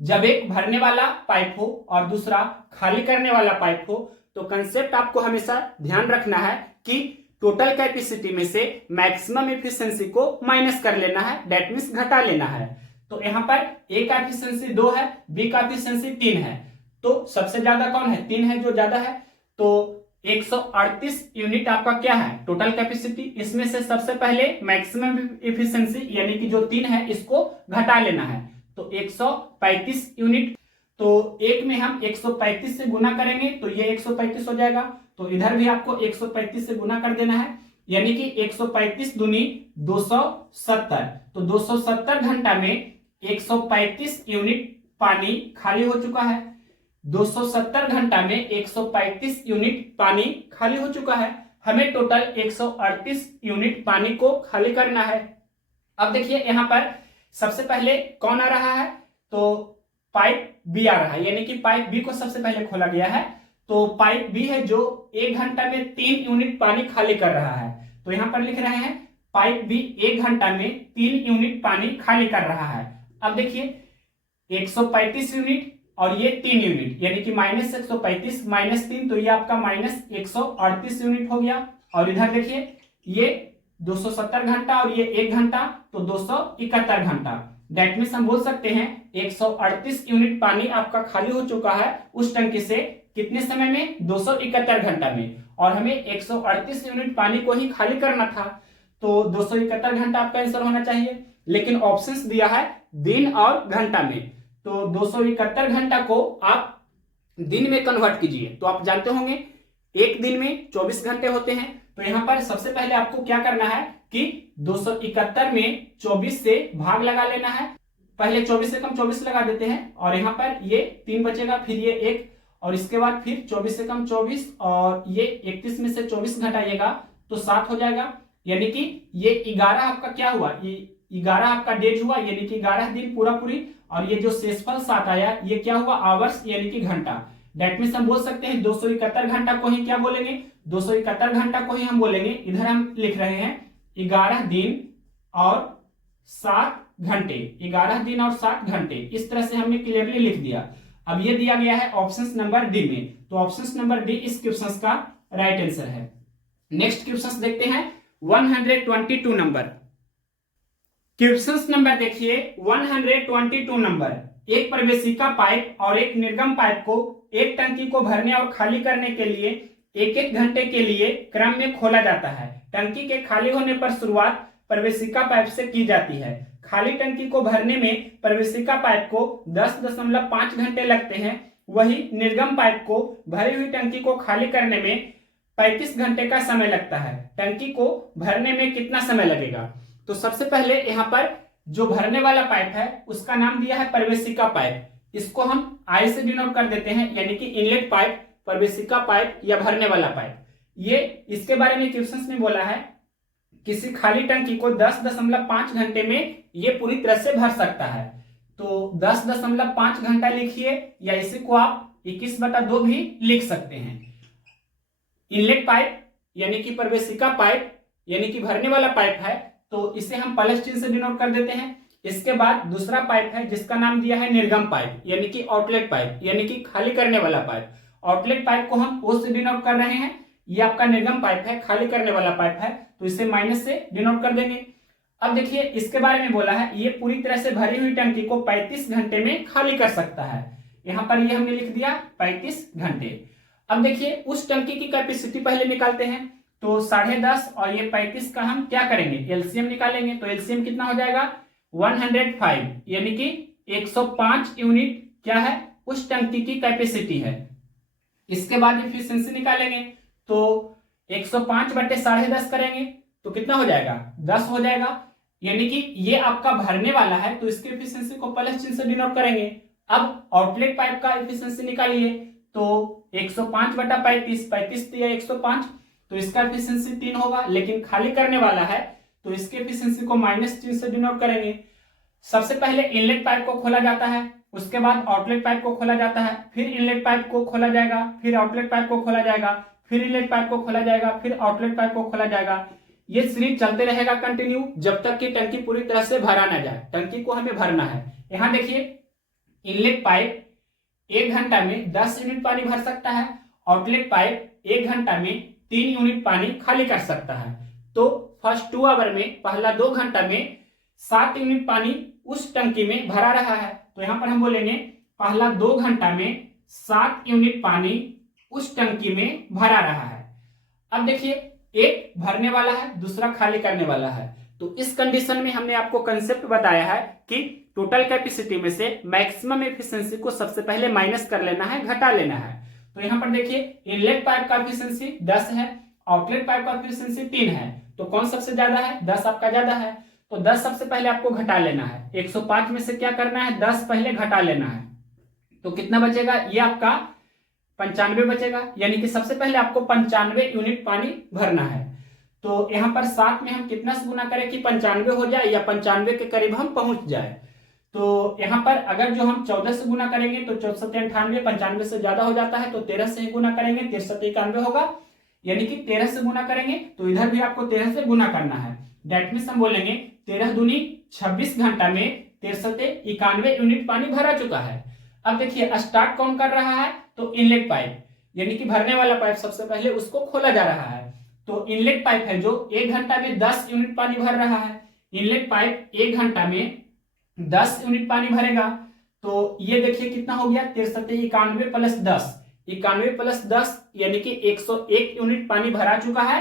जब एक भरने वाला पाइप हो और दूसरा खाली करने वाला पाइप हो, तो कंसेप्ट आपको हमेशा ध्यान रखना है कि टोटल कैपेसिटी में से मैक्सिमम एफिशिएंसी को माइनस कर लेना है, दैट मींस घटा लेना है। तो यहां पर ए का एफिशिएंसी 2 है, बी का एफिशिएंसी 3 है, तो सबसे ज्यादा कौन है? 3 है जो ज्यादा है। तो 138 यूनिट आपका क्या है? Total capacity. इसमें से सबसे पहले मैक्सिमम एफिशिएंसी यानी कि जो 3 है इसको घटा लेना है, तो 135 यूनिट। तो एक में हम 135 से गुना करेंगे तो ये 135 हो जाएगा, तो इधर भी आपको 135 से गुना कर देना है, यानी कि 135 दूनी 270। तो 270 घंटा में 135 यूनिट पानी खाली हो चुका है। 270 घंटा में 135 यूनिट पानी खाली हो चुका है। हमें टोटल 138 यूनिट पानी को खाली करना है। अब देखिए यहां पर सबसे पहले कौन आ रहा है? तो पाइप बी आ रहा है, यानी कि पाइप बी को सबसे पहले खोला गया है। तो पाइप बी है जो 1 घंटा में 3 यूनिट पानी खाली कर रहा है। तो यहां पर लिख रहे हैं पाइप बी 1 घंटा में 3 यूनिट पानी खाली कर रहा है। अब देखिए 135 यूनिट और ये 3 यूनिट, यानी कि माइनस 135 माइनस 3, तो ये आपका माइनस 138 यूनिट हो गया। और इधर देखिए ये 270 घंटा और ये 1 घंटा, तो 271 घंटा। दैट मीन्स हम बोल सकते हैं 138 यूनिट पानी आपका खाली हो चुका है उस टंकी से, कितने समय में? 271 घंटा में। और हमें 138 यूनिट पानी को ही खाली करना था, तो 271 घंटा आपका आंसर होना चाहिए। लेकिन ऑप्शंस दिया है दिन और घंटा में, तो 271 घंटा को आप दिन में कन्वर्ट कीजिए। तो आप जानते होंगे एक दिन में 24 घंटे होते हैं। तो यहां पर सबसे पहले आपको क्या करना है कि 271 में 24 से भाग लगा लेना है। पहले 24 से कम 24 लगा देते हैं, और यहाँ पर ये 3 बचेगा, फिर ये 1, और इसके बाद फिर 24 से कम 24, और ये 31 में से 24 घटाइएगा तो 7 हो जाएगा। यानी कि ये 11 आपका क्या हुआ? ये 11 आपका डेज हुआ, यानी कि 11 दिन पूरा पूरी। और ये जो शेषफल 7 आया ये क्या हुआ? आवर्स, यानी कि घंटा। दैट मीन्स हम बोल सकते हैं 271 घंटा को ही क्या बोलेंगे? 271 घंटा को ही हम बोलेंगे। इधर हम लिख रहे हैं 11 दिन और 7 घंटे, 11 दिन और 7 घंटे, इस तरह से हमने क्लियरली लिख दिया। अब ये दिया गया है ऑप्शन नंबर डी में, तो ऑप्शन नंबर डी इस क्वेश्चन का राइट आंसर है। नेक्स्ट क्वेश्चन देखते हैं 122 नंबर। क्वेश्चन नंबर देखिए 122 नंबर। एक प्रवेशिका पाइप और एक निर्गम पाइप को एक टंकी को भरने और खाली करने के लिए एक एक घंटे के लिए क्रम में खोला जाता है। टंकी के खाली होने पर शुरुआत प्रवेशिका पाइप से की जाती है। खाली टंकी को भरने में प्रवेशिका पाइप को 10.5 घंटे लगते हैं, वही निर्गम पाइप को भरी हुई टंकी को खाली करने में 35 घंटे का समय लगता है। टंकी को भरने में कितना समय लगेगा? तो सबसे पहले यहाँ पर जो भरने वाला पाइप है उसका नाम दिया है प्रवेशिका पाइप, इसको हम आई से डिनोट कर देते हैं, यानी कि इनलेट पाइप, प्रवेशिका पाइप या भरने वाला पाइप। ये इसके बारे में क्वेश्चन में बोला है किसी खाली टंकी को 10.5 घंटे में ये पूरी तरह से भर सकता है। तो 10.5 घंटा लिखिए या इसी को आप 21/2 भी लिख सकते हैं। इनलेट पाइप यानी कि प्रवेशिका पाइप यानी कि भरने वाला पाइप है, तो इसे हम प्लस चिन्ह से डिनोट कर देते हैं। इसके बाद दूसरा पाइप है जिसका नाम दिया है निर्गम पाइप यानी कि आउटलेट पाइप यानी कि खाली करने वाला पाइप। आउटलेट पाइप को हम ओ से डिनोट कर रहे हैं, ये आपका निर्गम पाइप है, खाली करने वाला पाइप है, तो इसे माइनस से डिनोट कर देंगे। अब देखिए इसके बारे में बोला है ये पूरी तरह से भरी हुई टंकी को 35 घंटे में खाली कर सकता है। यहाँ पर ये हमने लिख दिया 35 घंटे। अब देखिए उस टंकी की कैपेसिटी पहले निकालते हैं, तो 10.5 और ये 35 का हम क्या करेंगे, एलसीएम निकालेंगे। तो एलसीएम कितना हो जाएगा 105, यानी कि 105 यूनिट क्या है उस टंकी की कैपेसिटी है। इसके बाद एफिशिएंसी निकालेंगे, तो 105/10.5 करेंगे तो कितना हो जाएगा 10 हो जाएगा, यानी कि ये आपका भरने वाला है तो इसके एफिशिएंसी को प्लस चिन्ह से डिनोट करेंगे। अब आउटलेट पाइप का एफिशिएंसी निकालिए, तो 105/35, 35 दिया 105, तो इसका एफिशिएंसी 3 होगा। लेकिन खाली करने वाला है तो इसके एफिशिएंसी को माइनस चिन्ह से डिनोट करेंगे। सबसे पहले इनलेट पाइप को खोला जाता है, उसके बाद आउटलेट पाइप को खोला जाता है, फिर इनलेट पाइप को खोला जाएगा, फिर आउटलेट पाइप को खोला जाएगा, फिर इनलेट पाइप को खोला जाएगा, फिर आउटलेट पाइप को खोला जाएगा। ये सीरीज चलते रहेगा कंटिन्यू जब तक कि टंकी पूरी तरह से भरा ना जाए। टंकी को हमें भरना है। यहाँ देखिए इनलेट पाइप 1 घंटा में 10 यूनिट पानी भर सकता है, आउटलेट पाइप 1 घंटा में 3 यूनिट पानी खाली कर सकता है। तो फर्स्ट 2 आवर में पहला 2 घंटा में 7 यूनिट पानी उस टंकी में भरा रहा है। तो यहाँ पर हम बोलेंगे पहला 2 घंटा में 7 यूनिट पानी उस टंकी में भरा रहा है। अब देखिए एक भरने वाला है, दूसरा खाली करने वाला है। तो इस कंडीशन में हमने आपको कंसेप्ट बताया है कि टोटल कैपेसिटी में से मैक्सिमम एफिशिएंसी को सबसे पहले माइनस कर लेना है, घटा लेना है। तो यहाँ पर देखिए इनलेट पाइप का एफिशिएंसी 10 है, आउटलेट पाइप का एफिशिएंसी 3 है, तो कौन सबसे ज्यादा है 10 आपका ज्यादा है। तो 10 सबसे पहले आपको घटा लेना है, 105 में से क्या करना है 10 पहले घटा लेना है, तो कितना बचेगा ये आपका 95 बचेगा, यानी कि सबसे पहले आपको 95 यूनिट पानी भरना है। तो यहाँ पर 7 में हम कितना से गुना करें कि 95 हो जाए या 95 के करीब हम पहुंच जाए। तो यहाँ पर अगर जो हम 14 से गुना करेंगे तो 14 98, 95 से ज्यादा हो जाता है, तो 13 से ही गुना करेंगे 13 91 होगा, यानी कि 13 से गुना करेंगे तो इधर भी आपको 13 से गुना करना है। डेट मीन्स हम बोलेंगे 13 दूनी 26 घंटा में 1391 यूनिट पानी भरा चुका है। अब देखिए स्टार्ट कौन कर रहा है, तो इनलेट पाइप यानी कि भरने वाला पाइप सबसे पहले उसको खोला जा रहा है। तो इनलेट पाइप है जो 1 घंटा में 10 यूनिट पानी भर रहा है। इनलेट पाइप 1 घंटा में 10 यूनिट पानी भरेगा, तो ये देखिए कितना हो गया 93 91 प्लस 10, 91 प्लस 10 यानी कि 101 यूनिट पानी भरा चुका है।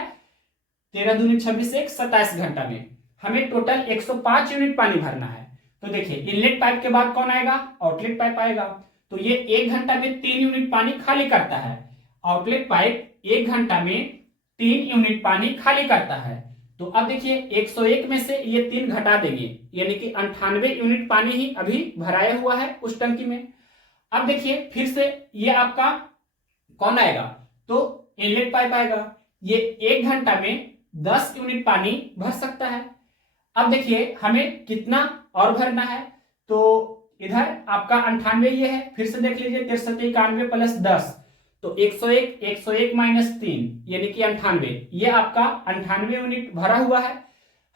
13 दूनी 26 1 27 घंटा में हमें टोटल 105 यूनिट पानी भरना है। तो देखिए इनलेट पाइप के बाद कौन आएगा, आउटलेट पाइप आएगा। तो ये 1 घंटा में 3 यूनिट पानी खाली करता है, आउटलेट पाइप 1 घंटा में 3 यूनिट पानी खाली करता है। तो अब देखिए 101 में से ये 3 घटा देंगे, यानी कि 98 यूनिट पानी ही अभी भराया हुआ है उस टंकी में। अब देखिए फिर से ये आपका कौन आएगा, तो इनलेट पाइप आएगा। ये 1 घंटा में 10 यूनिट पानी भर सकता है। अब देखिए हमें कितना और भरना है, तो इधर आपका 98 ये है, फिर से देख लीजिए 93 91 प्लस 10, तो 101, 101 माइनस 3 यानी कि 98, ये आपका 98 यूनिट भरा हुआ है।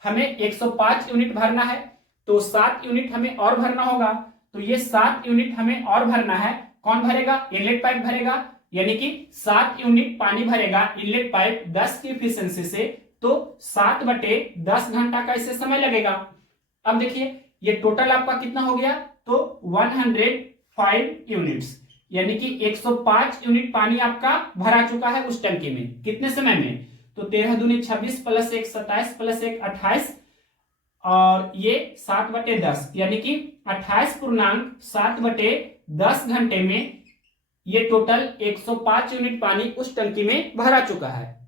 हमें 105 यूनिट भरना है, तो 7 यूनिट हमें और भरना होगा। तो ये 7 यूनिट हमें और भरना है। कौन भरेगा? इनलेट पाइप भरेगा, यानी कि 7 यूनिट पानी भरेगा इनलेट पाइप 10 की एफिशिएंसी से। तो 7/10 घंटा का इससे समय लगेगा। अब देखिए ये टोटल आपका कितना हो गया? तो 105 यूनिट्स, यानी कि 105 यूनिट पानी आपका भरा चुका है उस टंकी में। कितने समय में? तो 13 दूनी 26 प्लस 1 27 प्लस 1 28 और ये 7/10 यानी कि 28.7/10 घंटे में ये टोटल 105 यूनिट पानी उस टंकी में भरा चुका है।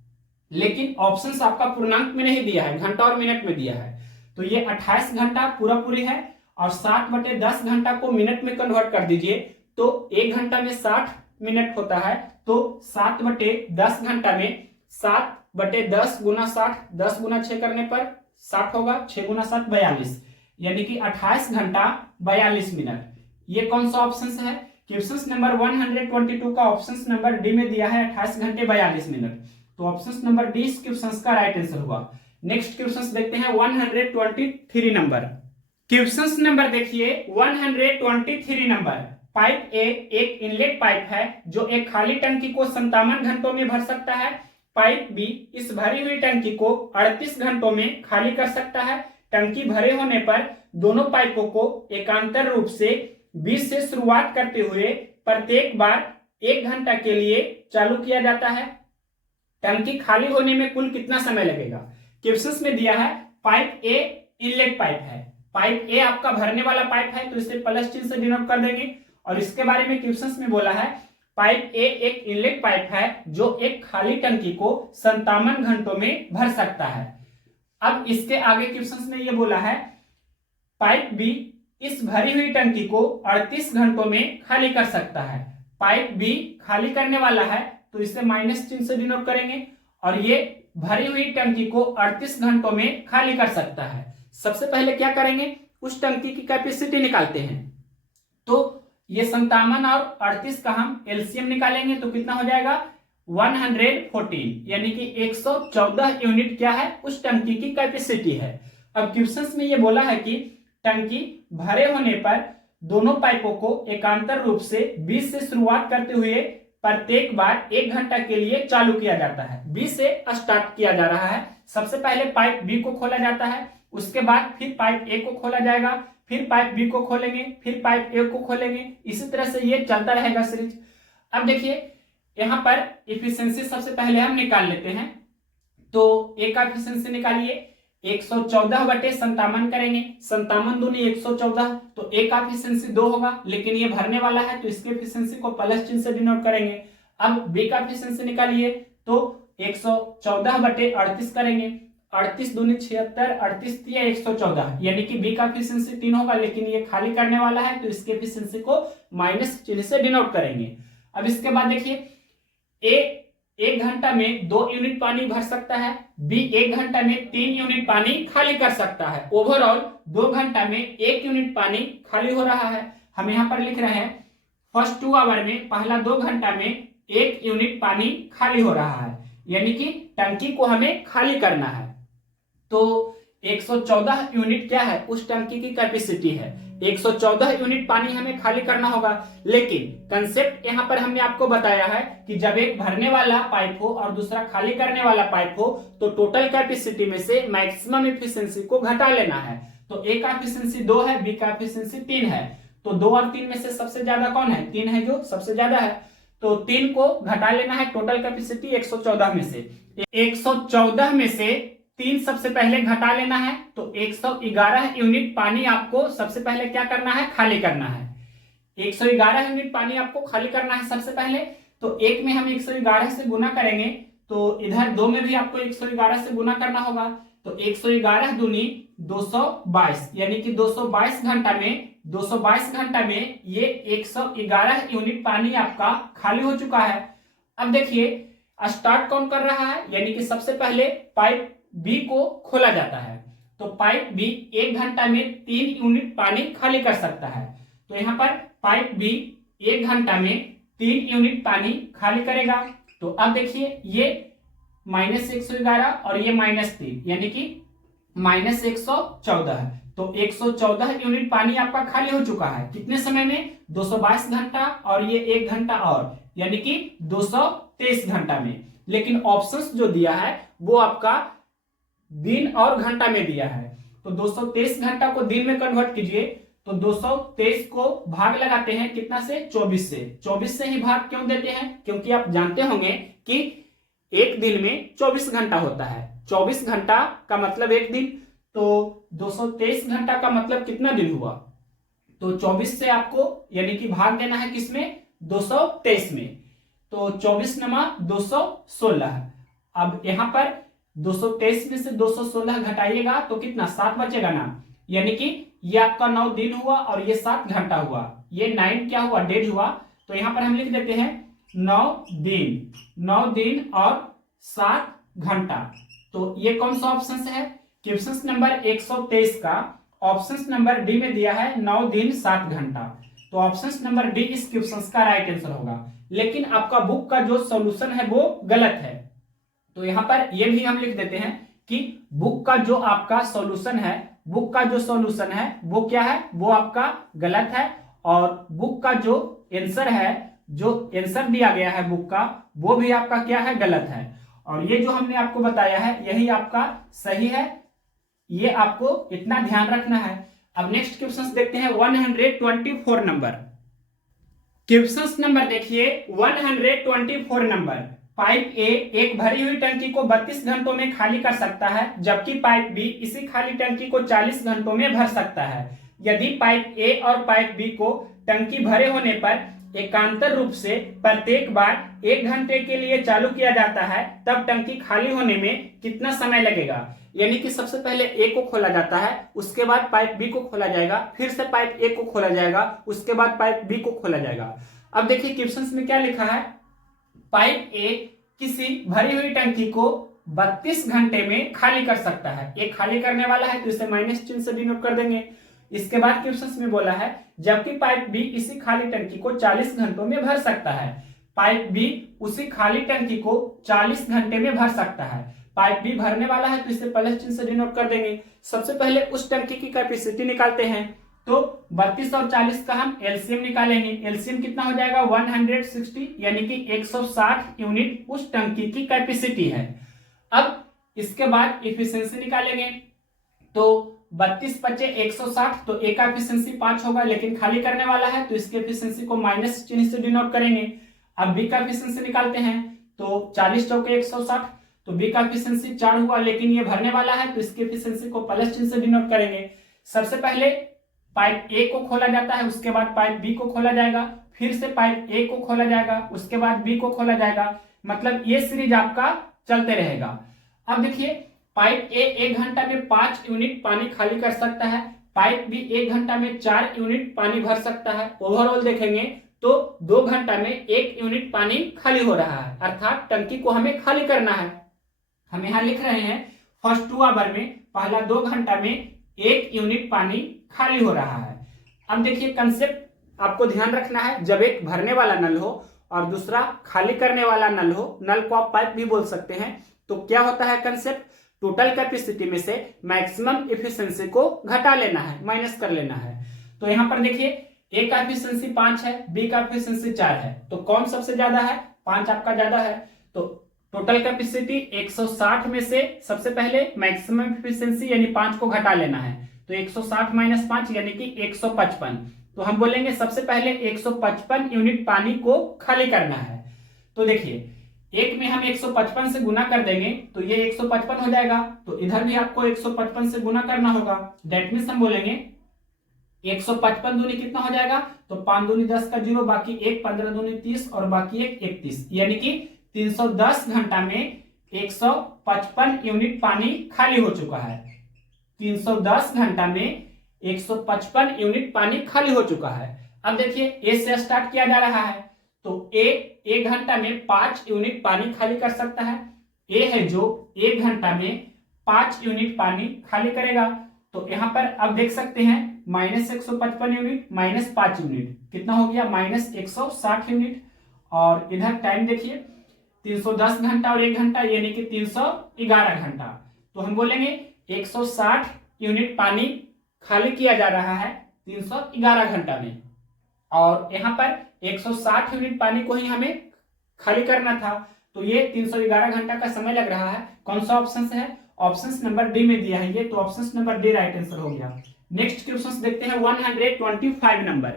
लेकिन ऑप्शंस आपका पूर्णांक में नहीं दिया है, घंटा और मिनट में दिया है। तो ये 28 घंटा पूरा पूरी है और 7/10 घंटा को मिनट में कन्वर्ट कर दीजिए तो 1 घंटा में 60 मिनट होता है। तो 7/10 घंटा में 7/10 गुना 60, 10 गुना 6 करने पर 60 होगा, 6 गुना 7 42, यानी कि 28 घंटा 42 मिनट। ये कौन सा ऑप्शन है? क्वेश्चन नंबर 122 का ऑप्शन नंबर डी में दिया है 28 घंटे 42 मिनट। तो ऑप्शन नंबर डी इस क्वेश्चन का राइट आंसर हुआ। नेक्स्ट क्वेश्चन देखते हैं 123 नंबर। क्वेश्चन नंबर देखिए 123 नंबर। पाइप ए एक इनलेट पाइप है जो एक खाली टंकी को 57 घंटों में भर सकता है। पाइप बी इस भरी हुई टंकी को 38 घंटों में खाली कर सकता है। टंकी भरे होने पर दोनों पाइपों को एकांतर रूप से बीच से शुरुआत करते हुए प्रत्येक बार 1 घंटा के लिए चालू किया जाता है। टंकी खाली होने में कुल कितना समय लगेगा? क्वेश्चन में दिया है पाइप ए इनलेट पाइप है। पाइप ए आपका भरने वाला पाइप है तो इसे प्लस चिन्ह से डिनोट कर देंगे। और इसके बारे में क्वेश्चन में बोला है पाइप ए एक इनलेट पाइप है जो एक खाली टंकी को 57 घंटों में भर सकता है। अब इसके आगे क्वेश्चन में ये बोला है पाइप बी इस भरी हुई टंकी को 38 घंटों में खाली कर सकता है। पाइप बी खाली करने वाला है तो इसे माइनस चिन्ह से डिनोट करेंगे और ये भरी हुई टंकी को 38 घंटों में खाली कर सकता है। सबसे पहले क्या करेंगे? उस टंकी की कैपेसिटी निकालते हैं। तो ये 57 और 38 का हम एलसीएम निकालेंगे तो कितना हो जाएगा? 114, यानी कि 114 यूनिट क्या है? उस टंकी की कैपेसिटी है। अब क्वेश्चन में ये बोला है कि टंकी भरे होने पर दोनों पाइपों को एकांतर रूप से बीच से शुरुआत करते हुए प्रत्येक बार 1 घंटा के लिए चालू किया जाता है। बी से स्टार्ट किया जा रहा है। सबसे पहले पाइप बी को खोला जाता है, उसके बाद फिर पाइप ए को खोला जाएगा, फिर पाइप बी को खोलेंगे, फिर पाइप ए को खोलेंगे। इसी तरह से ये चलता रहेगा सीरीज। अब देखिए यहां पर एफिशिएंसी सबसे पहले हम निकाल लेते हैं। तो ए का एफिशिएंसी निकालिए, 114/57 करेंगे। 57 दूनी 114, तो ए का एफिशिएंसी 2 होगा, लेकिन ये भरने वाला है तो इसके एफिशिएंसी को प्लस चिन्ह से डिनोट करेंगे। अब बी का एफिशिएंसी निकालिए तो 114/38 करेंगे। 38 दूनी 76, 38 दिया 114, यानी कि बी का एफिशिएंसी 3 होगा, लेकिन ये खाली करने वाला है तो इसके एफिशिएंसी को माइनस चिन्ह से डिनोट करेंगे। अब इसके बाद देखिए ए 1 घंटा में 2 यूनिट पानी भर सकता है, बी 1 घंटा में 3 यूनिट पानी खाली कर सकता है। ओवरऑल 2 घंटा में 1 यूनिट पानी खाली हो रहा है। हम यहाँ पर लिख रहे हैं फर्स्ट 2 आवर में पहला 2 घंटा में 1 यूनिट पानी खाली हो रहा है, यानी कि टंकी को हमें खाली करना है। तो 114 यूनिट क्या है? उस टंकी की कैपेसिटी है। 114 यूनिट पानी हमें खाली करना होगा, लेकिन कंसेप्ट यहाँ पर हमने आपको बताया है कि जब एक भरने वाला पाइप हो और दूसरा खाली करने वाला पाइप हो तो टोटल कैपेसिटी में से मैक्सिमम एफिशिएंसी को घटा लेना है। तो ए का एफिशिएंसी 2 है, बी का एफिशिएंसी 3 है। तो 2 और 3 में से सबसे ज्यादा कौन है? 3 है जो सबसे ज्यादा है। तो 3 को घटा लेना है टोटल कैपेसिटी 114 में से। 114 में से 3 सबसे पहले घटा लेना है, तो 111 यूनिट पानी आपको सबसे पहले क्या करना है? खाली करना है। 111 यूनिट पानी आपको खाली करना है सबसे पहले। तो 1 में हम 111 से गुना करेंगे तो इधर 2 में भी आपको 111 से गुना करना होगा। तो 111 दूनी 222, यानी कि 222 घंटा में ये 111 यूनिट पानी आपका खाली हो चुका है। अब देखिए स्टार्ट कौन कर रहा है? यानी कि सबसे पहले पाइप बी को खोला जाता है। तो पाइप बी 1 घंटा में 3 यूनिट पानी खाली कर सकता है। तो यहाँ पर पाइप बी 1 घंटा में 3 यूनिट पानी खाली करेगा। तो अब देखिए ये -111 और ये -3 यानी कि -114 है। तो 114 यूनिट पानी आपका खाली हो चुका है कितने समय में? 222 घंटा और ये 1 घंटा और यानी कि 223 घंटा में। लेकिन ऑप्शंस जो दिया है वो आपका दिन और घंटा में दिया है। तो 223 घंटा को दिन में कन्वर्ट कीजिए तो 223 को भाग लगाते हैं कितना से? 24 से। 24 से ही भाग क्यों देते हैं? क्योंकि आप जानते होंगे कि एक दिन में 24 घंटा होता है। 24 घंटा का मतलब एक दिन। तो 223 घंटा का मतलब कितना दिन हुआ? तो 24 से आपको यानी कि भाग देना है किसमें? 223 में। तो 24 नमा 216। अब यहां पर 223 में से 216 घटाइएगा तो कितना? 7 बचेगा ना। यानी कि ये आपका 9 दिन हुआ और ये 7 घंटा हुआ। ये 9 क्या हुआ? डेज हुआ। तो यहां पर हम लिख देते हैं 9 दिन और 7 घंटा। तो ये कौन सा ऑप्शन है? क्वेश्चन नंबर 123 का ऑप्शन नंबर डी में दिया है 9 दिन 7 घंटा। तो ऑप्शन नंबर डी इस क्वेश्चन का राइट आंसर होगा। लेकिन आपका बुक का जो सॉल्यूशन है वो गलत है। तो यहां पर ये भी हम लिख देते हैं कि बुक का जो आपका सॉल्यूशन है, बुक का जो सॉल्यूशन है वो क्या है? वो आपका गलत है। और बुक का जो आंसर है, जो आंसर दिया गया है बुक का, वो भी आपका क्या है? गलत है। और ये जो हमने आपको बताया है यही आपका सही है। ये आपको इतना ध्यान रखना है। अब नेक्स्ट क्वेश्चन देखते हैं 124 नंबर। क्वेश्चन नंबर देखिए 124 नंबर। पाइप ए एक भरी हुई टंकी को 32 घंटों में खाली कर सकता है, जबकि पाइप बी इसी खाली टंकी को 40 घंटों में भर सकता है। यदि पाइप ए और पाइप बी को टंकी भरे होने पर एकांतर रूप से प्रत्येक बार 1 घंटे के लिए चालू किया जाता है, तब टंकी खाली होने में कितना समय लगेगा? यानी कि सबसे पहले ए को खोला जाता है, उसके बाद पाइप बी को खोला जाएगा, फिर से पाइप ए को खोला जाएगा, उसके बाद पाइप बी को खोला जाएगा। अब देखिए क्वेश्चन में क्या लिखा है? पाइप ए किसी भरी हुई टंकी को 32 घंटे में खाली कर सकता है। ये खाली करने वाला है तो इसे माइनस चिन्ह से डिनोट कर देंगे। इसके बाद क्वेश्चन में बोला है जबकि पाइप बी इसी खाली टंकी को 40 घंटों में भर सकता है। पाइप बी उसी खाली टंकी को 40 घंटे में भर सकता है। पाइप बी भरने वाला है तो इसे प्लस चिन्ह से डिनोट कर देंगे। सबसे पहले उस टंकी की कैपेसिटी निकालते हैं। तो 32 और 40 का हम एलसीएम निकालेंगे। एलसीएम कितना हो जाएगा? 160 यानी कि 160 यूनिट उस टंकी की कैपेसिटी है। अब इसके बाद इफिशिएंसी निकालेंगे। तो 32 बचे 160 तो ए का एफिशिएंसी 5 होगा, लेकिन खाली करने वाला है तो इसके एफिशिएंसी को माइनस चिन्ह से डिनोट करेंगे। अब बी का एफिशिएंसी निकालते हैं तो 40 चौके 160 तो बी का एफिशिएंसी 4 हुआ, लेकिन ये भरने वाला है तो इसके एफिशिएंसी को प्लस चिन्ह से डिनोट करेंगे। सबसे पहले पाइप ए को खोला जाता है, उसके बाद पाइप बी को खोला जाएगा, फिर से पाइप ए को खोला जाएगा, उसके बाद बी को खोला जाएगा। मतलब ये सीरीज आपका चलते रहेगा। अब देखिए पाइप ए 1 घंटा में 5 यूनिट पानी खाली कर सकता है, पाइप बी 1 घंटा में 4 यूनिट पानी भर सकता है। ओवरऑल देखेंगे तो 2 घंटा में 1 यूनिट पानी खाली हो रहा है, अर्थात टंकी को हमें खाली करना है। हम यहाँ लिख रहे हैं फर्स्ट 2 आवर में, पहला 2 घंटा में 1 यूनिट पानी खाली हो रहा है। अब देखिए कंसेप्ट आपको ध्यान रखना है, जब एक भरने वाला नल हो और दूसरा खाली करने वाला नल हो, नल को आप पाइप भी बोल सकते हैं, तो क्या होता है कंसेप्ट? टोटल कैपेसिटी में से मैक्सिमम एफिशिएंसी को घटा लेना है, माइनस कर लेना है। तो यहां पर देखिए ए का एफिशिएंसी 5 है, बी का एफिशिएंसी 4 है, तो कौन सबसे ज्यादा है? 5 आपका ज्यादा है। तो टोटल कैपेसिटी 160 में से सबसे पहले मैक्सिमम एफिशिएंसी यानी 5 को घटा लेना है। तो 160 माइनस 5 यानी कि 155। तो हम बोलेंगे सबसे पहले 155 यूनिट पानी को खाली करना है। तो देखिए एक में हम 155 से गुना कर देंगे तो ये 155 हो जाएगा, तो इधर भी आपको 155 से गुना करना होगा। दैट मीन्स हम बोलेंगे 155 दूनी कितना हो जाएगा? तो 5 दूनी 10 का 0, बाकी 1, 15 दूनी 30 और बाकी 1 31, यानी कि 310 घंटा में 155 यूनिट पानी खाली हो चुका है। 310 घंटा में 155 यूनिट पानी खाली हो चुका है। अब देखिए ए से स्टार्ट किया जा रहा है, तो ए 1 घंटा में 5 यूनिट पानी खाली कर सकता है। ए है जो 1 घंटा में 5 यूनिट पानी खाली करेगा। तो यहां पर अब देख सकते हैं -155 यूनिट -5 यूनिट कितना हो गया? -160 यूनिट। और इधर टाइम देखिए 310 घंटा और 1 घंटा यानी कि 311 घंटा। तो हम बोलेंगे 160 यूनिट पानी खाली किया जा रहा है 311 घंटा में, और यहाँ पर 160 यूनिट पानी को ही हमें खाली करना था, तो ये 311 घंटा का समय लग रहा है। कौन सा ऑप्शन है? ऑप्शन नंबर डी में दिया है ये, तो option number D right answer हो गया। नेक्स्ट क्वेश्चन देखते हैं 125 नंबर।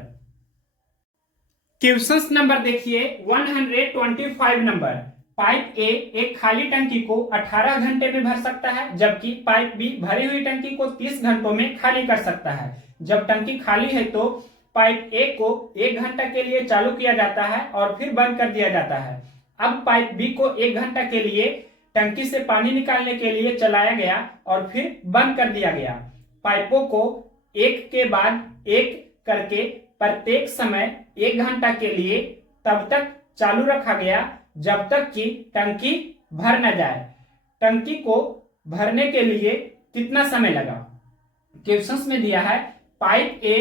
क्वेश्चन नंबर देखिए 125 नंबर। पाइप ए एक खाली टंकी को 18 घंटे में भर सकता है, जबकि पाइप बी भरी हुई टंकी को 30 घंटों में खाली कर सकता है। जब टंकी खाली है तो पाइप ए को 1 घंटा के लिए चालू किया जाता है और फिर बंद कर दिया जाता है। अब पाइप बी को 1 घंटा के लिए टंकी से पानी निकालने के लिए चलाया गया और फिर बंद कर दिया गया। पाइपों को एक के बाद एक करके प्रत्येक समय 1 घंटा के लिए तब तक चालू रखा गया जब तक कि टंकी भर न जाए। टंकी को भरने के लिए कितना समय लगा? क्वेश्चन में दिया है पाइप ए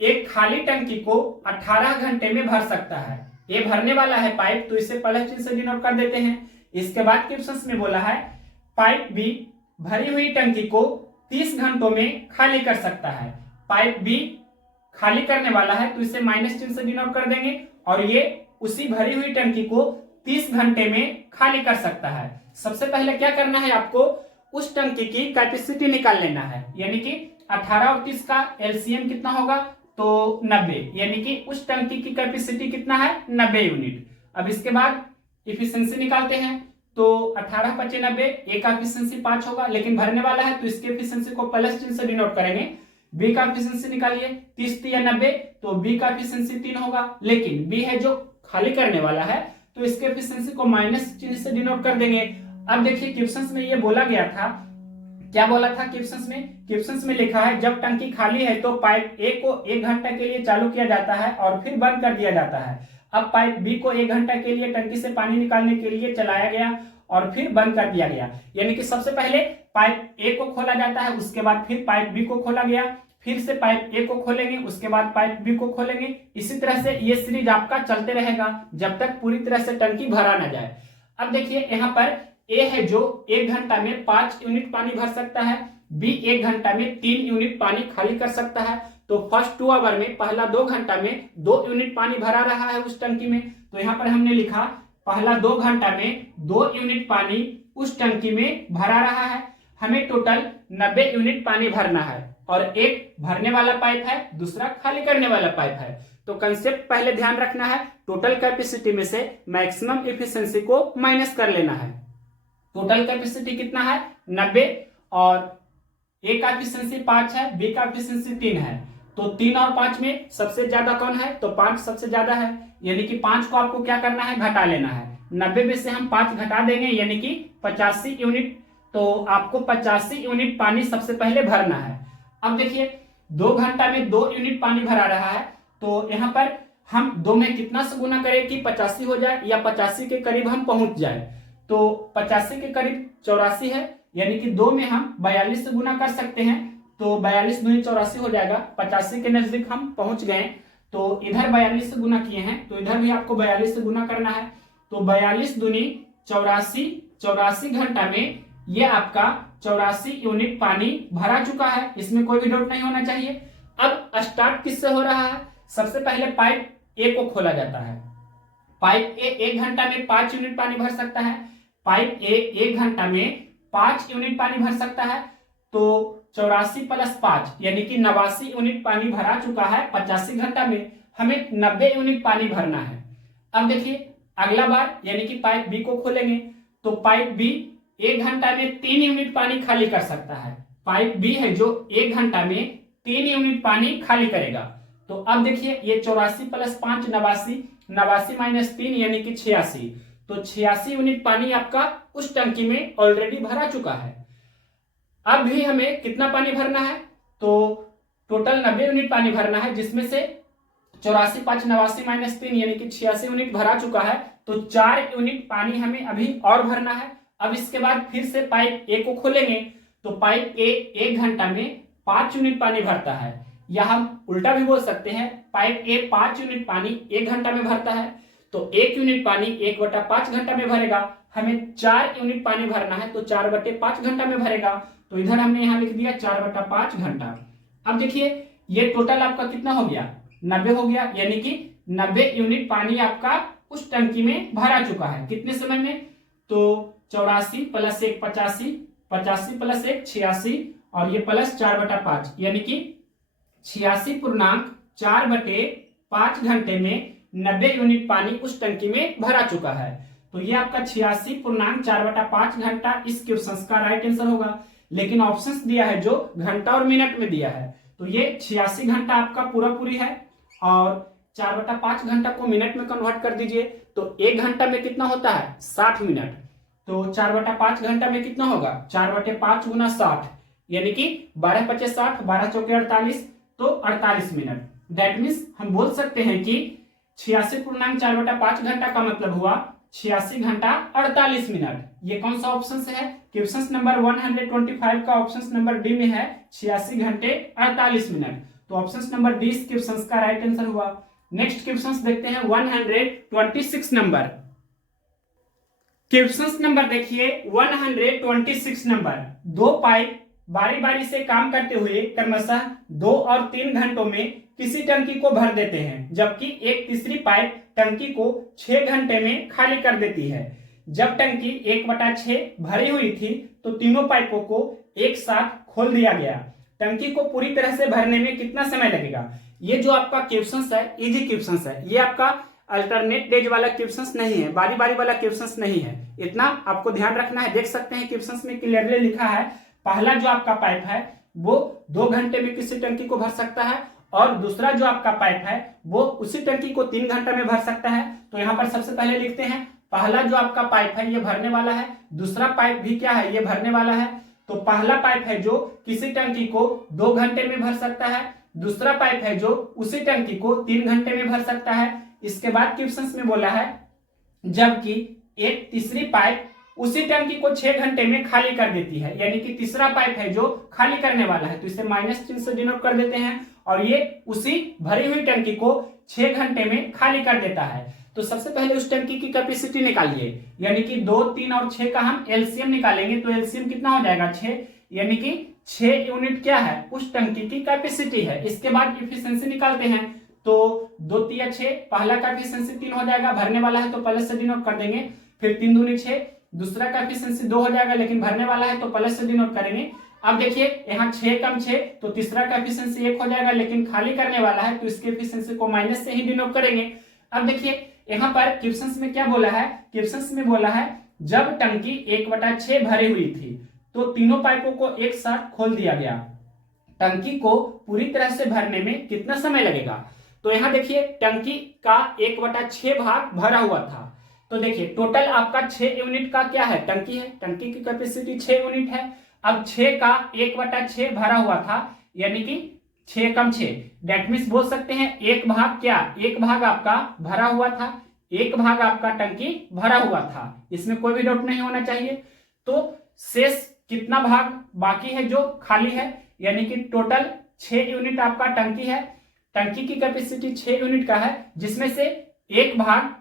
एक खाली टंकी को 18 घंटे में भर सकता है। ये भरने वाला है पाइप, तो इसे पहले चिन्ह से डिनोट कर देते हैं। इसके बाद क्वेश्चन में बोला है पाइप बी भरी हुई टंकी को 30 घंटों में खाली कर सकता है। पाइप बी खाली करने वाला है, तो इसे माइनस चिन्ह से डिनोट कर देंगे, और ये उसी भरी हुई टंकी को 30 घंटे में खाली कर सकता है। सबसे पहले क्या करना है आपको? उस टंकी की कैपेसिटी निकाल लेना है, यानी कि 18 और 30 का एलसीएम कितना होगा? तो 90, यानी कि उस टंकी की कैपेसिटी कितना है? 90 यूनिट। अब इसके बाद इफिशिएंसी निकालते हैं, तो 18 × 90, ए का एफिशिएंसी 5 होगा, लेकिन भरने वाला है तो इसके एफिशिएंसी को प्लस चिन्ह से डिनोट करेंगे। बी का एफिशिएंसी निकालिए, 30 या 90, तो बी का एफिशिएंसी 3 होगा, लेकिन बी है जो खाली करने वाला है, तो इसके एफिशिएंसी को माइनस चिन्ह से डिनोट कर देंगे। अब देखिए क्वेश्चन में ये बोला गया था, क्या बोला था क्वेश्चन में? क्वेश्चन में लिखा है जब टंकी खाली है तो पाइप ए को 1 घंटा के लिए चालू किया जाता है और फिर बंद कर दिया जाता है। अब पाइप बी को 1 घंटा के लिए टंकी से पानी निकालने के लिए चलाया गया और फिर बंद कर दिया गया, यानी कि सबसे पहले पाइप ए को खोला जाता है, उसके बाद फिर पाइप बी को खोला गया, फिर से पाइप ए को खोलेंगे, उसके बाद पाइप बी को खोलेंगे। इसी तरह से ये सीरीज आपका चलते रहेगा जब तक पूरी तरह से टंकी भरा ना जाए। अब देखिए यहाँ पर ए है जो 1 घंटा में 5 यूनिट पानी भर सकता है, बी 1 घंटा में 3 यूनिट पानी खाली कर सकता है। तो फर्स्ट 2 आवर में, पहला 2 घंटा में 2 यूनिट पानी भरा रहा है उस टंकी में, तो यहाँ पर हमने लिखा पहला 2 घंटा में 2 यूनिट पानी उस टंकी में भरा रहा है। हमें टोटल 90 यूनिट पानी भरना है, और एक भरने वाला पाइप है, दूसरा खाली करने वाला पाइप है। तो कंसेप्ट पहले ध्यान रखना है, टोटल कैपेसिटी में से मैक्सिमम एफिशिएंसी को माइनस कर लेना है। टोटल कैपेसिटी कितना है? 90, और ए का एफिशिएंसी 5 है, बी का एफिशिएंसी 3 है, तो 3 और 5 में सबसे ज्यादा कौन है? तो 5 सबसे ज्यादा है, यानी कि 5 को आपको क्या करना है? घटा लेना है। 90 में से हम 5 घटा देंगे, यानी कि 85 यूनिट। तो आपको 85 यूनिट पानी सबसे पहले भरना है। अब देखिए 2 घंटा में 2 यूनिट पानी भरा रहा है, तो यहाँ पर हम 2 में कितना से गुना करें कि 85 हो जाए या 85 के करीब हम पहुंच जाए? तो 85 के करीब 84 है, यानी कि 2 में हम 42 से गुना कर सकते हैं, तो 42 दूनी 84 हो जाएगा। 85 के नजदीक हम पहुंच गए, तो इधर 42 से गुना किए हैं, तो इधर भी आपको 42 से गुना करना है। तो 42 दूनी 84, 84 घंटा में ये आपका 84 यूनिट पानी भरा चुका है, इसमें कोई भी डाउट नहीं होना चाहिए। अब स्टार्ट किससे हो रहा है? सबसे पहले पाइप ए को खोला जाता है। पाइप ए 1 घंटा में 5 यूनिट पानी भर सकता है। पाइप ए 1 घंटा में 5 यूनिट पानी भर सकता है, तो 84 + 5 यानी कि 89 यूनिट पानी भरा चुका है 85 घंटा में। हमें 90 यूनिट पानी भरना है। अब देखिए अगला बार, यानी कि पाइप बी को खोलेंगे, तो पाइप बी 1 घंटा में 3 यूनिट पानी खाली कर सकता है। पाइप बी है जो 1 घंटा में 3 यूनिट पानी खाली करेगा। तो अब देखिए ये 84 + 5 89, 89 - 3 यानी कि 86, तो 86 यूनिट पानी आपका उस टंकी में ऑलरेडी भरा चुका है। अब भी हमें कितना पानी भरना है? तो टोटल 90 यूनिट पानी भरना है, जिसमें से 84 × 5 89 - 3 यानी कि 86 यूनिट भरा चुका है, तो 4 यूनिट पानी हमें अभी और भरना है। अब इसके बाद फिर से पाइप ए को खोलेंगे, तो पाइप ए 1 घंटा में 5 यूनिट पानी भरता है, या हम उल्टा भी बोल सकते हैं, पाइप ए 5 यूनिट पानी 1 घंटा में भरता है। तो 1 यूनिट पानी 1/5 घंटा में भरेगा। हमें 4 यूनिट पानी भरना है तो 4/5 घंटा में भरेगा। तो इधर हमने यहाँ लिख दिया 4/5 घंटा। अब देखिए ये टोटल आपका कितना हो गया, 90 हो गया, यानी कि 90 यूनिट पानी आपका उस टंकी में भरा चुका है। कितने समय में, तो 84 + 1 85, 85 + 1 86 और ये प्लस 4/5 यानी कि 86.4/5 घंटे में 90 यूनिट पानी उस टंकी में भरा चुका है। तो ये आपका 86.4/5 घंटा इस क्वेश्चन का राइट आंसर होगा। लेकिन ऑप्शंस दिया है जो घंटा और मिनट में दिया है, तो ये 86 घंटा आपका पूरा पूरी है और 4/5 घंटा को मिनट में कन्वर्ट कर दीजिए तो 1 घंटा में कितना होता है 60 मिनट। तो 4/5 घंटा में कितना होगा 4/5 × 60 यानी कि 12 × 25 60, 12 × 4 48, तो 48 मिनट। दैट मीन्स हम बोल सकते हैं कि 86.4/5 घंटा का मतलब हुआ 86 घंटा 48 मिनट। ये कौन सा ऑप्शन है, क्वेश्चन नंबर 125 का ऑप्शन नंबर डी में है 86 घंटे 48 मिनट। तो ऑप्शन नंबर डी इस क्वेश्चन का राइट आंसर हुआ। नेक्स्ट क्वेश्चन देखते हैं 126 नंबर। क्वेश्चन नंबर देखिए 126 नंबर। दो पाइप बारी बारी से काम करते हुए क्रमशः 2 और 3 घंटों में किसी टंकी को भर देते हैं, जबकि एक तीसरी पाइप टंकी को 6 घंटे में खाली कर देती है। जब टंकी 1/6 भरी हुई थी तो तीनों पाइपों को एक साथ खोल दिया गया। टंकी को पूरी तरह से भरने में कितना समय लगेगा। ये जो आपका क्वेश्चन है इजी क्वेश्चन है, ये आपका अल्टरनेट डेज वाला क्वेश्चन नहीं है, बारी बारी वाला क्वेश्चन नहीं है। इतना आपको ध्यान रखना है। देख सकते हैं क्वेश्चन में क्लियरली लिखा है पहला जो आपका पाइप है वो 2 घंटे में किसी टंकी को भर सकता है और दूसरा जो आपका पाइप है वो उसी टंकी को 3 घंटा में भर सकता है। तो यहाँ पर सबसे पहले लिखते हैं पहला जो आपका पाइप है ये भरने वाला है, दूसरा पाइप भी क्या है ये भरने वाला है। तो पहला पाइप है जो किसी टंकी को 2 घंटे में भर सकता है, दूसरा पाइप है जो उसी टंकी को 3 घंटे में भर सकता है। इसके बाद क्वेश्चन में बोला है जबकि एक तीसरी पाइप उसी टंकी को 6 घंटे में खाली कर देती है, यानी कि तीसरा पाइप है जो खाली करने वाला है। तो इसे -3 से डिनोट कर देते हैं और ये उसी भरी हुई टंकी को 6 घंटे में खाली कर देता है। तो सबसे पहले उस टंकी की कैपेसिटी निकालिए, यानी कि 2, 3 और 6 का हम एलसीएम निकालेंगे। तो एलसीएम कितना हो जाएगा 6, यानी कि 6 यूनिट क्या है उस टंकी की कैपेसिटी है। इसके बाद इफिशिएंसी निकालते हैं तो 2 × 6 पहला का एफिशिएंसी 3 हो जाएगा, भरने वाला है तो प्लस से डिनोट कर देंगे। फिर 3 दूनी 6, दूसरा का एफिशिएंसी 2 हो जाएगा लेकिन भरने वाला है तो प्लस से डिनोट करेंगे। अब देखिए यहाँ 6 × 6 तो तीसरा का एफिशिएंसी 1 हो जाएगा लेकिन खाली करने वाला है तो इसके एफिशिएंसी को माइनस से ही डिनोट करेंगे। अब देखिए यहाँ पर क्वेश्चन में क्या बोला है, क्वेश्चन में बोला है जब टंकी 1/6 भरी हुई थी तो तीनों पाइपों को एक साथ खोल दिया गया। टंकी को पूरी तरह से भरने में कितना समय लगेगा। तो यहाँ देखिए टंकी का 1/6 भाग भरा हुआ था। तो देखिए टोटल आपका 6 यूनिट का क्या है टंकी है, टंकी की कैपेसिटी 6 यूनिट है। अब 6 का 1/6 भरा हुआ था यानी कि 6 × 6, दैट मीन्स बोल सकते हैं एक भाग क्या, एक भाग आपका भरा हुआ था, एक भाग आपका टंकी भरा हुआ था। इसमें कोई भी डाउट नहीं होना चाहिए। तो शेष कितना भाग बाकी है जो खाली है, यानी कि टोटल 6 यूनिट आपका टंकी है। टंकी की कैपेसिटी 6 यूनिट का है जिसमें से एक भाग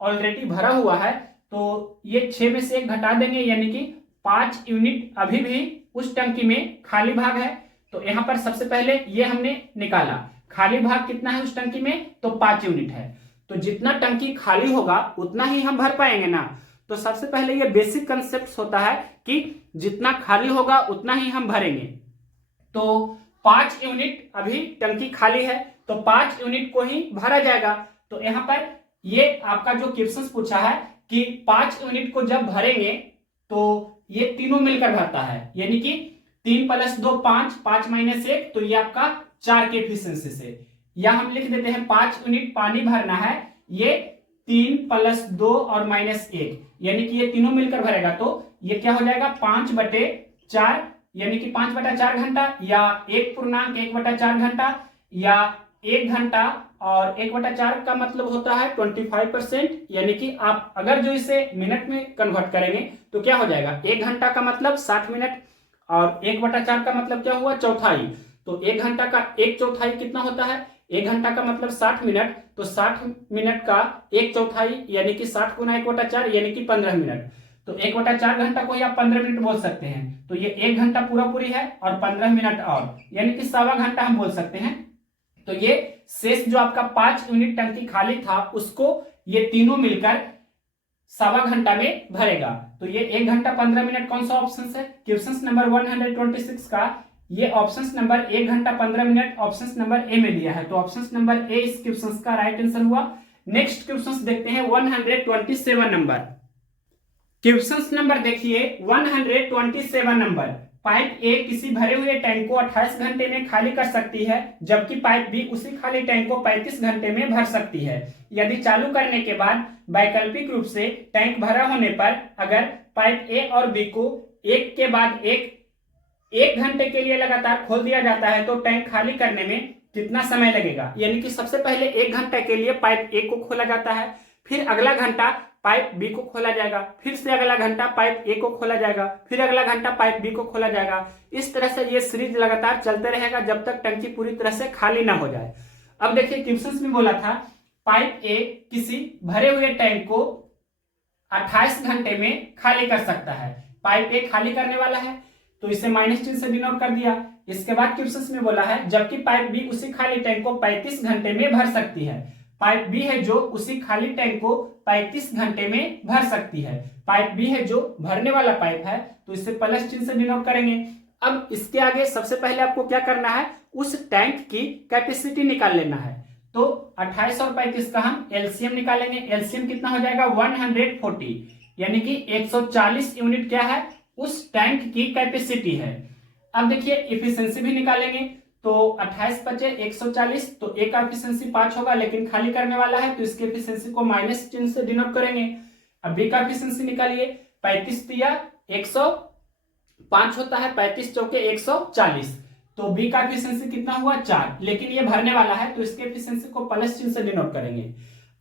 ऑलरेडी भरा हुआ है। तो ये 6 में से 1 घटा देंगे यानी कि 5 यूनिट अभी भी उस टंकी में खाली भाग है। तो यहाँ पर सबसे पहले ये हमने निकाला खाली भाग कितना है उस टंकी में, तो 5 यूनिट है। तो जितना टंकी खाली होगा उतना ही हम भर पाएंगे ना। तो सबसे पहले ये बेसिक कंसेप्ट होता है कि जितना खाली होगा उतना ही हम भरेंगे। तो 5 यूनिट अभी टंकी खाली है तो 5 यूनिट को ही भरा जाएगा। तो यहाँ पर ये आपका जो क्वेश्चन पूछा है कि 5 यूनिट को जब भरेंगे तो ये तीनों मिलकर भरता है, यानी कि 3 + 2 5, 5 - 1 तो ये आपका 4 के एफिशिएंसी से, या हम लिख देते हैं 5 यूनिट पानी भरना है, ये 3 + 2 और -1 यानी कि ये तीनों मिलकर भरेगा। तो ये क्या हो जाएगा 5/4 यानी कि 5/4 घंटा या 1.1/4 घंटा या 1 घंटा, और 1/4 का मतलब होता है 25%, यानी कि आप अगर जो इसे मिनट में कन्वर्ट करेंगे तो क्या हो जाएगा 1 घंटा का मतलब 60 मिनट और 1/4 का मतलब क्या हुआ चौथाई। तो 1 घंटा का 1/4 कितना होता है, 1 घंटा का मतलब 60 मिनट। तो 60 मिनट का 1/4 यानी कि 60 गुना 1/4 यानी कि 15 मिनट। तो 1/4 घंटा को ही आप 15 मिनट बोल सकते हैं। तो ये 1 घंटा पूरा पूरी है और 15 मिनट और, यानी कि 1.25 घंटा हम बोल सकते हैं। तो ये शेष जो आपका 5 यूनिट टंकी खाली था उसको ये तीनों मिलकर 1.25 घंटा में भरेगा। तो ये 1 घंटा 15 मिनट कौन सा ऑप्शन है? क्वेश्चन नंबर 126 का ये ऑप्शन नंबर 1 घंटा 15 मिनट ऑप्शन नंबर ए में दिया है। तो ऑप्शन नंबर ए इस क्वेश्चन का राइट आंसर हुआ। नेक्स्ट क्वेश्चन देखते हैं 127 नंबर। क्वेश्चन नंबर देखिए 127 नंबर। पाइप ए किसी भरे हुए टैंक को 28 घंटे में खाली कर सकती है, जबकि पाइप बी उसी खाली टैंक को 35 घंटे में भर सकती है। यदि चालू करने के बाद वैकल्पिक रूप से टैंक भरा होने पर अगर पाइप ए और बी को एक के बाद एक घंटे के लिए लगातार खोल दिया जाता है तो टैंक खाली करने में कितना समय लगेगा? यानी कि सबसे पहले 1 घंटे के लिए पाइप ए को खोला जाता है, फिर अगला घंटा पाइप बी को खोला जाएगा, फिर से अगला घंटा पाइप ए को खोला जाएगा, फिर अगला घंटा पाइप बी को खोला जाएगा। इस तरह से ये सीरीज लगातार चलते रहेगा जब तक टंकी पूरी तरह से खाली ना हो जाए। अब देखिए क्वेश्चन में बोला था पाइप ए किसी भरे हुए टैंक को 28 घंटे में खाली कर सकता है। पाइप ए खाली करने वाला है तो इसे माइनस चिन्ह से डिनोट कर दिया। इसके बाद क्वेश्चन में बोला है जबकि पाइप बी उसी खाली टैंक को 35 घंटे में भर सकती है। पाइप बी है जो उसी खाली टैंक को 35 घंटे में भर सकती है। पाइप बी है जो भरने वाला पाइप है तो इसे प्लस चिन्ह से डिनोट करेंगे। अब इसके आगे सबसे पहले आपको क्या करना है? उस टैंक की कैपेसिटी निकाल लेना है। तो 28 और 35 का हम एलसीएम निकालेंगे। एलसीएम कितना हो जाएगा? 140, यानी कि 140 यूनिट क्या है? उस टैंक की कैपेसिटी है। अब देखिए इफिशिएंसी भी निकालेंगे। तो 28 बचे 140, तो ए का एफिशिएंसी 5 होगा, लेकिन खाली करने वाला है तो इसके एफिशिएंसी को माइनस चिन्ह से डिनोट करेंगे। अब बी का एफिशिएंसी निकालिए। 35 दिया 105 होता है, 35 चौके 140, तो बी का एफिशिएंसी कितना हुआ? 4, लेकिन ये भरने वाला है तो इसके एफिशिएंसी को प्लस चिन्ह से डिनोट करेंगे।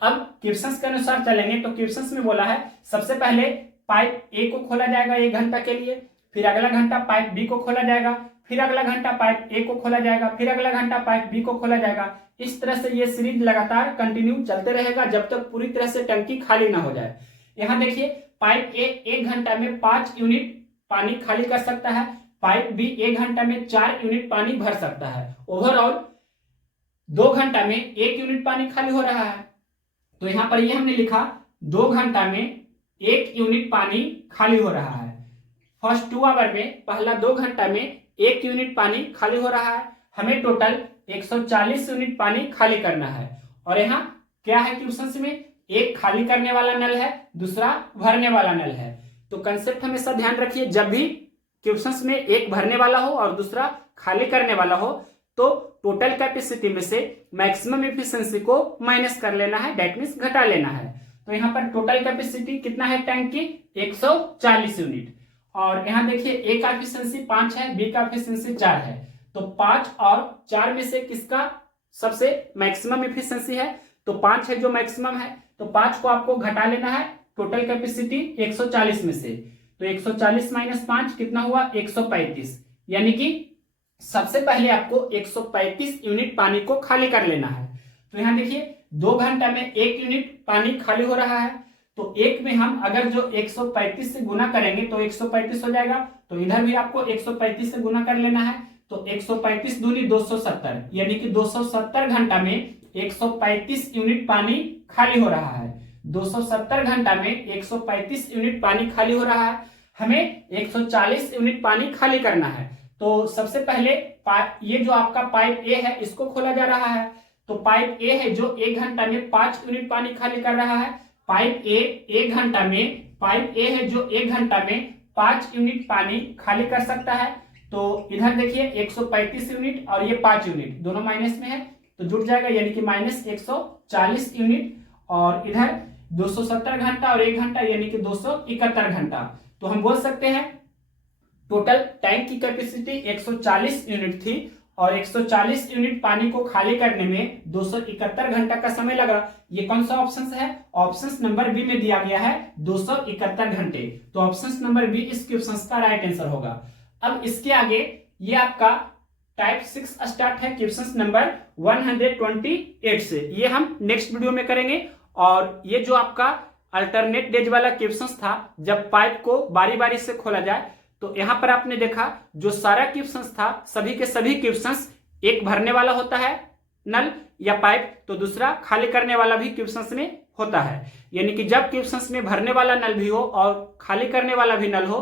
अब क्वेश्चन के अनुसार चलेंगे तो क्वेश्चन में बोला है सबसे पहले पाइप ए को खोला जाएगा 1 घंटा के लिए, फिर अगला घंटा पाइप बी को खोला जाएगा, फिर अगला घंटा पाइप ए को खोला जाएगा, फिर अगला घंटा पाइप बी को खोला जाएगा। इस तरह से ये सीरीज लगातार कंटिन्यू चलते रहेगा जब तक पूरी तरह से टंकी खाली ना हो जाए। यहाँ देखिए पाइप ए 1 घंटा में 5 यूनिट पानी खाली कर सकता है, पाइप बी 1 घंटा में 4 यूनिट पानी भर सकता है। ओवरऑल 2 घंटा में 1 यूनिट पानी खाली हो रहा है। तो यहाँ पर ये हमने लिखा 2 घंटा में 1 यूनिट पानी खाली हो रहा है। फर्स्ट 2 आवर में पहला 2 घंटा में 1 यूनिट पानी खाली हो रहा है। हमें टोटल 140 यूनिट पानी खाली करना है। और यहाँ क्या है क्वेश्चन में? एक खाली करने वाला नल है, दूसरा भरने वाला नल है। तो कंसेप्ट हमेशा ध्यान रखिए, जब भी क्वेश्चन में एक भरने वाला हो और दूसरा खाली करने वाला हो तो टोटल कैपेसिटी में से मैक्सिमम एफिशिएंसी को माइनस कर लेना है, दैट मींस घटा लेना है। तो यहाँ पर टोटल कैपेसिटी कितना है टैंक की? 140 यूनिट। और यहाँ देखिए ए का एफिशिएंसी 5 है, बी का एफिशिएंसी 4 है। तो 5 और 4 में से किसका सबसे मैक्सिमम एफिशिएंसी है? तो 5 है जो मैक्सिमम है, तो 5 को आपको घटा लेना है टोटल कैपेसिटी 140 में से। तो 140 माइनस 5 कितना हुआ? 135, यानी कि सबसे पहले आपको 135 यूनिट पानी को खाली कर लेना है। तो यहाँ देखिए 2 घंटा में 1 यूनिट पानी खाली हो रहा है, तो एक में हम अगर जो 135 से गुना करेंगे तो 135 हो जाएगा। तो इधर भी आपको 135 से गुना कर लेना है। तो 135 दूनी 270, यानी कि 270 घंटा में 135 यूनिट पानी खाली हो रहा है। 270 घंटा में 135 यूनिट पानी खाली हो रहा है। हमें 140 यूनिट पानी खाली करना है। तो सबसे पहले ये जो आपका पाइप ए है इसको खोला जा रहा है। तो पाइप ए है जो 1 घंटा में 5 यूनिट पानी खाली कर रहा है। पाइप ए 1 घंटा में, पाइप ए है जो 1 घंटा में 5 यूनिट पानी खाली कर सकता है। तो इधर देखिए 135 यूनिट और ये 5 यूनिट दोनों माइनस में है तो जुड़ जाएगा, यानी कि माइनस 140 यूनिट। और इधर 270 घंटा और 1 घंटा यानी कि 271 घंटा। तो हम बोल सकते हैं टोटल टैंक की कैपेसिटी 140 यूनिट थी और 140 यूनिट पानी को खाली करने में 271 घंटा का समय लगा। ये कौन सा ऑप्शन है? ऑप्शन नंबर बी में दिया गया है 271 घंटे। तो ऑप्शन नंबर बी इस क्वेश्चन का राइट आंसर होगा। अब इसके आगे ये आपका टाइप 6 स्टार्ट है क्वेश्चन नंबर 128 से। ये हम नेक्स्ट वीडियो में करेंगे। और ये जो आपका अल्टरनेट डेज वाला क्वेश्चन था, जब पाइप को बारी बारी से खोला जाए, तो यहां पर आपने देखा जो सारा क्वेश्चन था, सभी के सभी क्वेश्चन एक भरने वाला होता है नल या पाइप, तो दूसरा खाली करने वाला भी क्वेश्चन में होता है। यानी कि जब क्वेश्चन में भरने वाला नल भी हो और खाली करने वाला भी नल हो,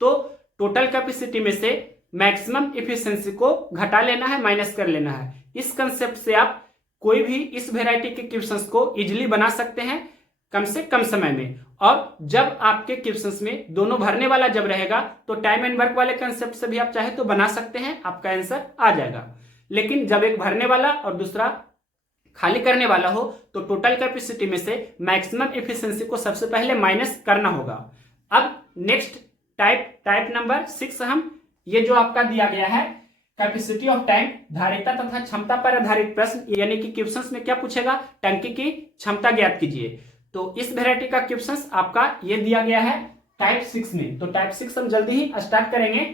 तो टोटल कैपेसिटी में से मैक्सिमम इफिशिएंसी को घटा लेना है, माइनस कर लेना है। इस कंसेप्ट से आप कोई भी इस वेराइटी के क्वेश्चंस को इजीली बना सकते हैं कम से कम समय में। और जब आपके क्वेश्चंस में दोनों भरने वाला जब रहेगा, तो टाइम एंड वर्क वाले कंसेप्ट से भी आप चाहे तो बना सकते हैं, आपका आंसर आ जाएगा। लेकिन जब एक भरने वाला और दूसरा खाली करने वाला हो, तो टोटल कैपेसिटी में से मैक्सिमम इफिशिएंसी को सबसे पहले माइनस करना होगा। अब नेक्स्ट टाइप नंबर 6 हम, ये जो आपका दिया गया है कैपेसिटी ऑफ टैंक, धारिता तथा क्षमता पर आधारित प्रश्न, यानी कि क्वेश्चंस में क्या पूछेगा, टंकी की क्षमता ज्ञात कीजिए। तो इस वेराइटी का क्वेश्चंस आपका ये दिया गया है टाइप 6 में। तो टाइप 6 हम जल्दी ही स्टार्ट करेंगे।